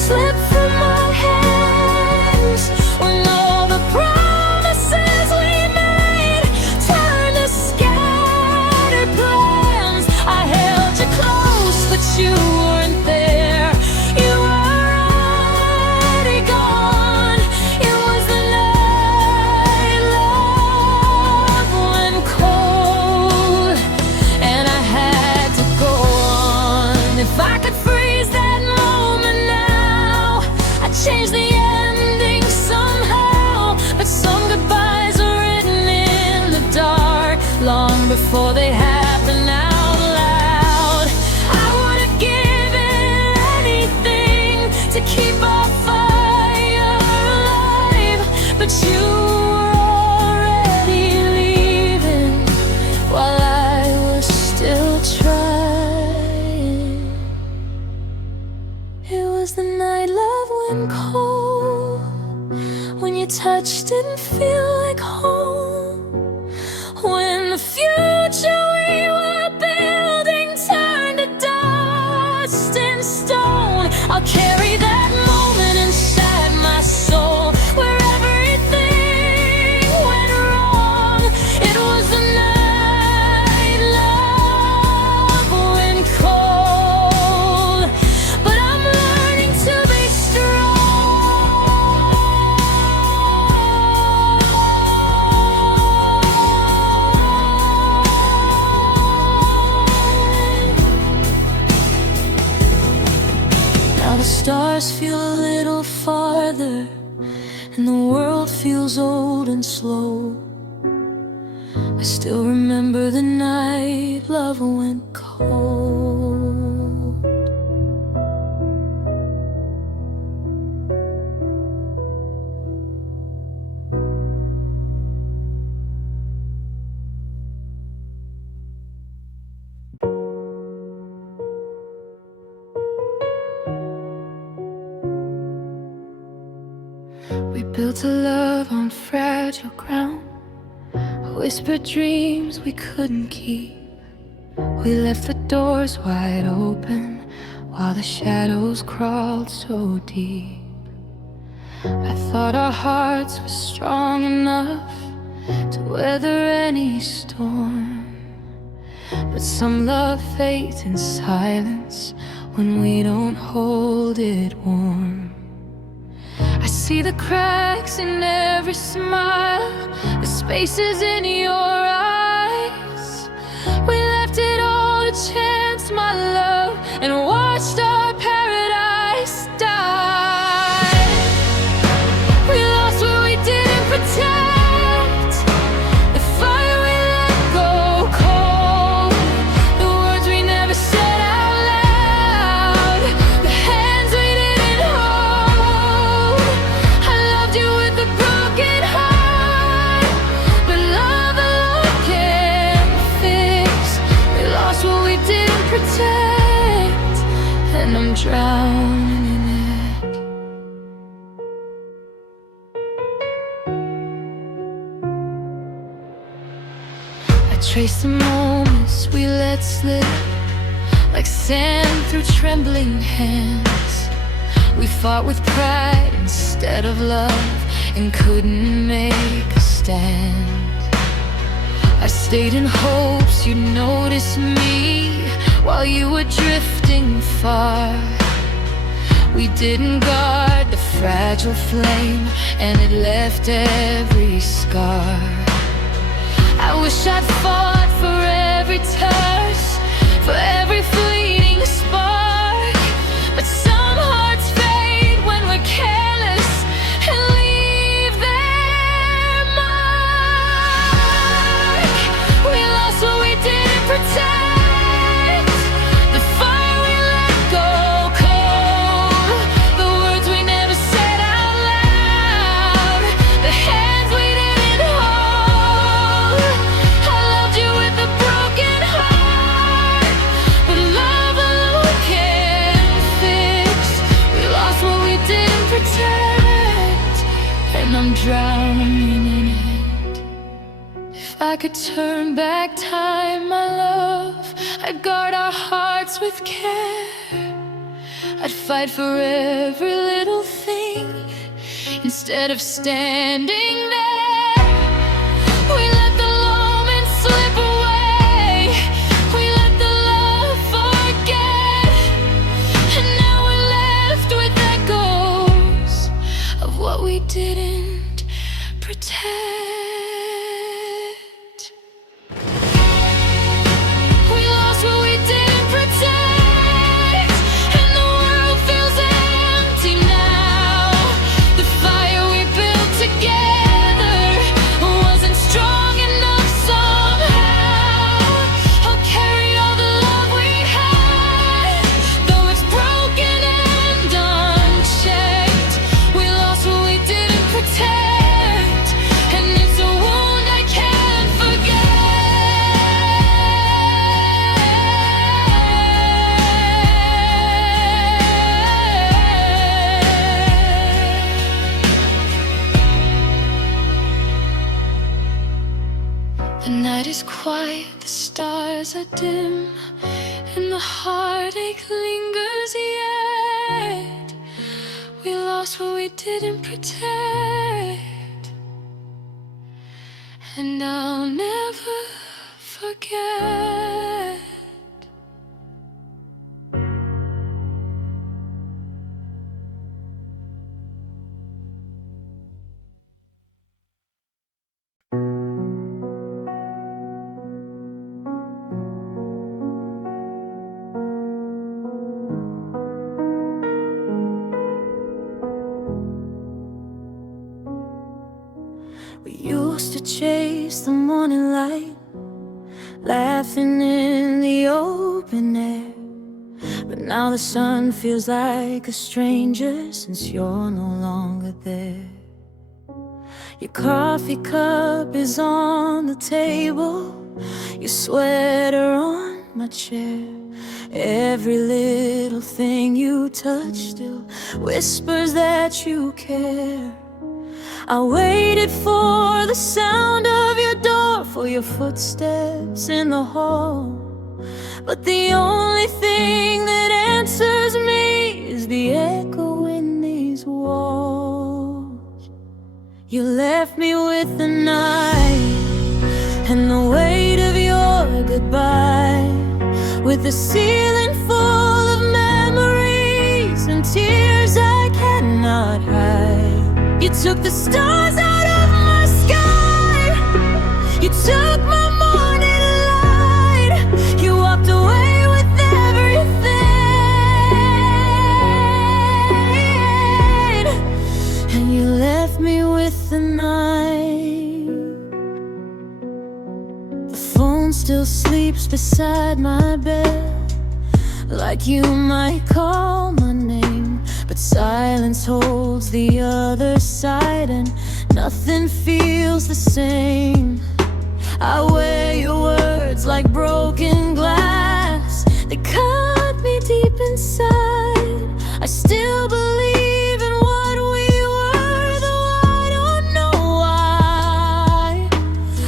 slipped from my hands, when all the promises we made turned to scattered plans. I held you close, but you weren't there. You were already gone. It was the night love went cold, and I had to go on. If I could freeze that moment now, I'd change the ending somehow. But some goodbyes are written in the dark, long before they happen out loud. I would have given anything to keep our fire alive, but you were already leaving while I was still trying. It was the night love went cold, when your touch didn't feel like home, when the future we were building turned to dust and stone. I'll carry that moment inside my soul, where everything went wrong. It was the night love went cold, but I'm learning to be Now the stars feel a little farther, and the world feels old and slow. I still remember the night love went cold. We built a love on fragile ground, whispered dreams we couldn't keep. We left the doors wide open while the shadows crawled so deep. I thought our hearts were strong enough to weather any storm, but some love fades in silence when we don't hold it warm. I see the cracks in every smile, the spaces in your eyes. We left it all to chance, my love, and watched our paradise die. We lost what we didn't protect, the fire we let go cold, the words we never said out loud, the hands we didn't hold. I loved you with a broken heart, but love alone can't fix. We lost what we didn't protect, and I'm drowning in it. I trace the moments we let slip, like sand through trembling hands. We fought with pride instead of love, and couldn't make a stand. I stayed in hopes you'd notice me while you were drifting far. We didn't guard the fragile flame, and it left every scar. I wish I'd fought for every touch, for every fleeting spark, but some hearts fade when we're careless and leave their mark. We lost what we didn't protect, the fire we let go cold, the words we never said out loud, the hands we didn't hold. I loved you with a broken heart, but love alone can't fix. We lost what we didn't protect, and I'm drowning in it. If I could turn back time, my love, I'd guard our hearts with care. I'd fight for every little thing instead of standing there. We let the moments slip away, we let the love forget, and now we're left with echoes of what we didn't protect. We lost what we didn't protect, and the world feels empty now. The fire we built together wasn't strong enough somehow. I'll carry all the love we had, though it's broken and unchecked. We lost what we didn't protect, and it's a wound I can't forget. The night is quiet, the stars are dim, and the heartache lingers yet. We lost what we didn't protect, and I'll never forget. We used to chase the morning light, laughing in the open air. But now the sun feels like a stranger since you're no longer there. Your coffee cup is on the table, your sweater on my chair. Every little thing you touch still whispers that you care. I waited for the sound of your door, for your footsteps in the hall, but the only thing that answers me is the echo in these walls. You left me with the night and the weight of your goodbye, with the ceiling full of memories and tears I cannot hide. You took the stars out of my sky, you took my morning light, you walked away with everything, and you left me with the night. The phone still sleeps beside my bed, like you might call my name, but silence holds the other side, and nothing feels the same. I wear your words like broken glass, they cut me deep inside. I still believe in what we were, though I don't know why.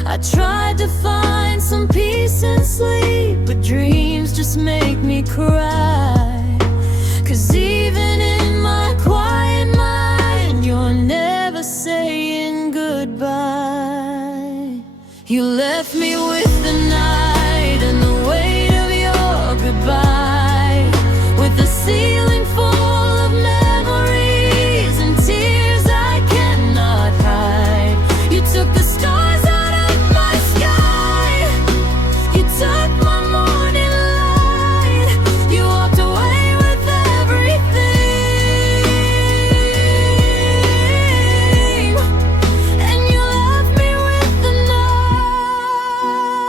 I tried to find some peace and sleep, but dreams just make me cry. 'Cause even in my quiet mind, you're never saying goodbye. You left me with the night and the weight of your goodbye, with the ceiling full of memories and tears I cannot hide. You took the stars out of my sky, you took my morning light, you walked away with everything, and you left me with the night.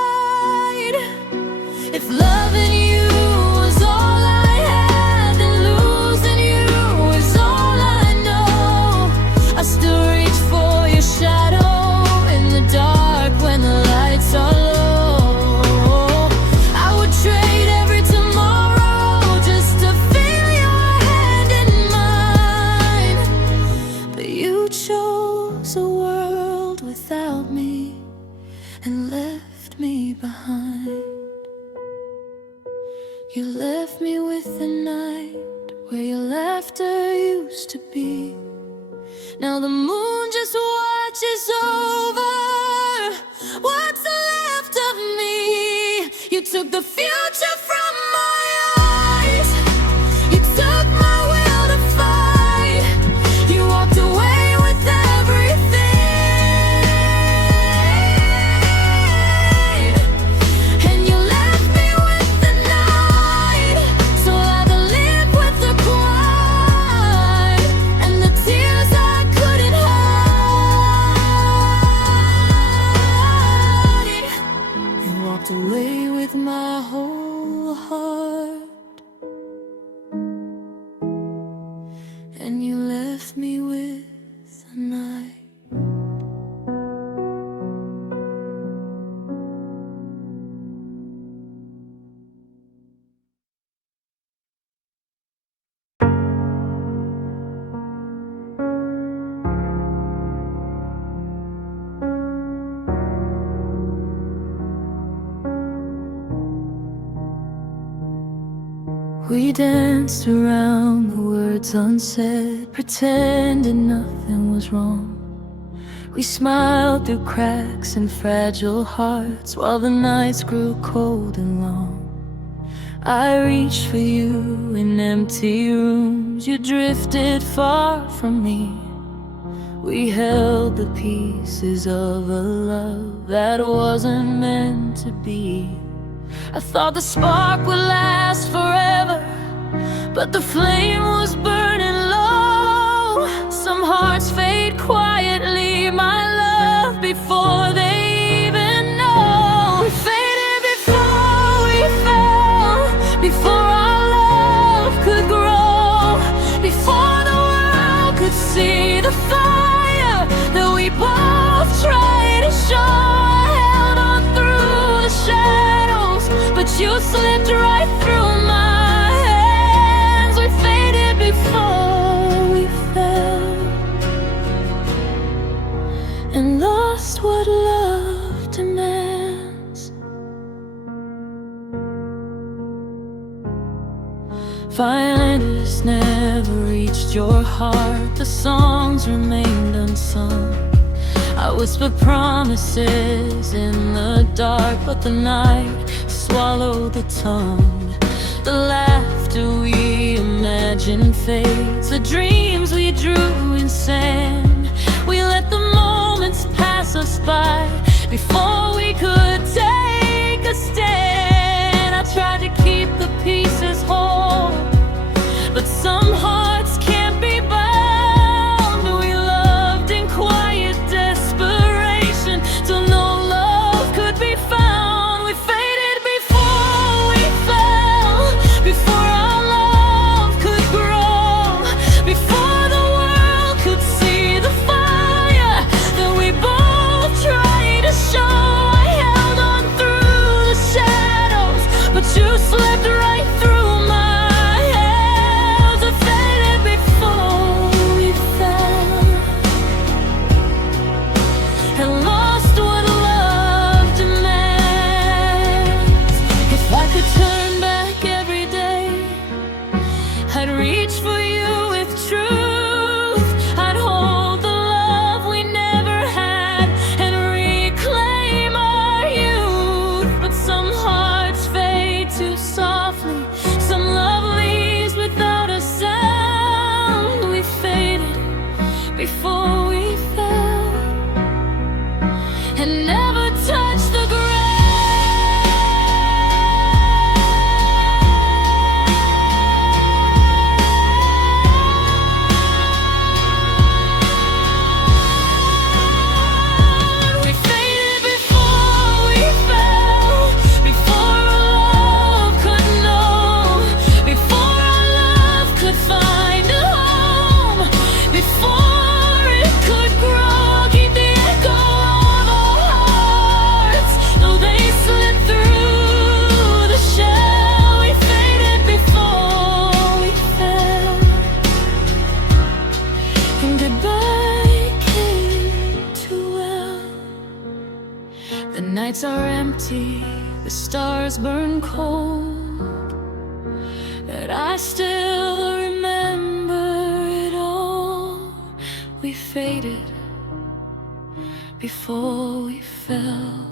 Now the moon just watches over what's left of me. You took the future from my eyes. You took my will to fight. You walked away with everything, and you left me with the night. So I had to live with the quiet and the tears I couldn't hide. You walked away with my whole heart, and you left me with the night. We danced around the words unsaid, pretending nothing was wrong. We smiled through cracks in fragile hearts while the nights grew cold and long. I reached for you in empty rooms. You drifted far from me. We held the pieces of a love that wasn't meant to be. I thought the spark would last forever, but the flame was burning low. Some hearts fade quietly, my love, before they even know. We faded before we fell, before our love could grow, before the world could see the fire that we both tried to show. I held on through the shadows, but you slipped right through my hands. We faded before we fell, and lost what love demands. Violence never reached your heart. The songs remained unsung. I whispered promises in the dark, but the night swallowed the tongue. The laughter we imagined fades, the dreams we drew in sand. We let the moments pass us by before we could take a stand. I tried to keep the pieces whole, but some hearts can't be bound. We loved in quiet desperation till no love could be found. We faded before we fell, before our love could grow, before the world could see the fire that we both tried to show. I held on through the shadows, but you slipped right through my hands. I faded before we fell, and lost what love demands. If I could turn back every day, I'd reach for you with truth. I'd hold the love we never had and reclaim our youth. But some hearts fade too softly, some love leaves without a sound. We faded before we fell, and never touched the ground. We faded before we fell, before our love could know, before our love could find a home, before it could grow. Keep the echo of our hearts, though they slipped through the shell. We faded before we fell, and goodbye came too well. The nights are empty, the stars burn cold, but I still remember it all. We we faded before we fell,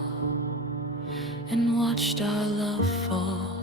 and watched our love fall.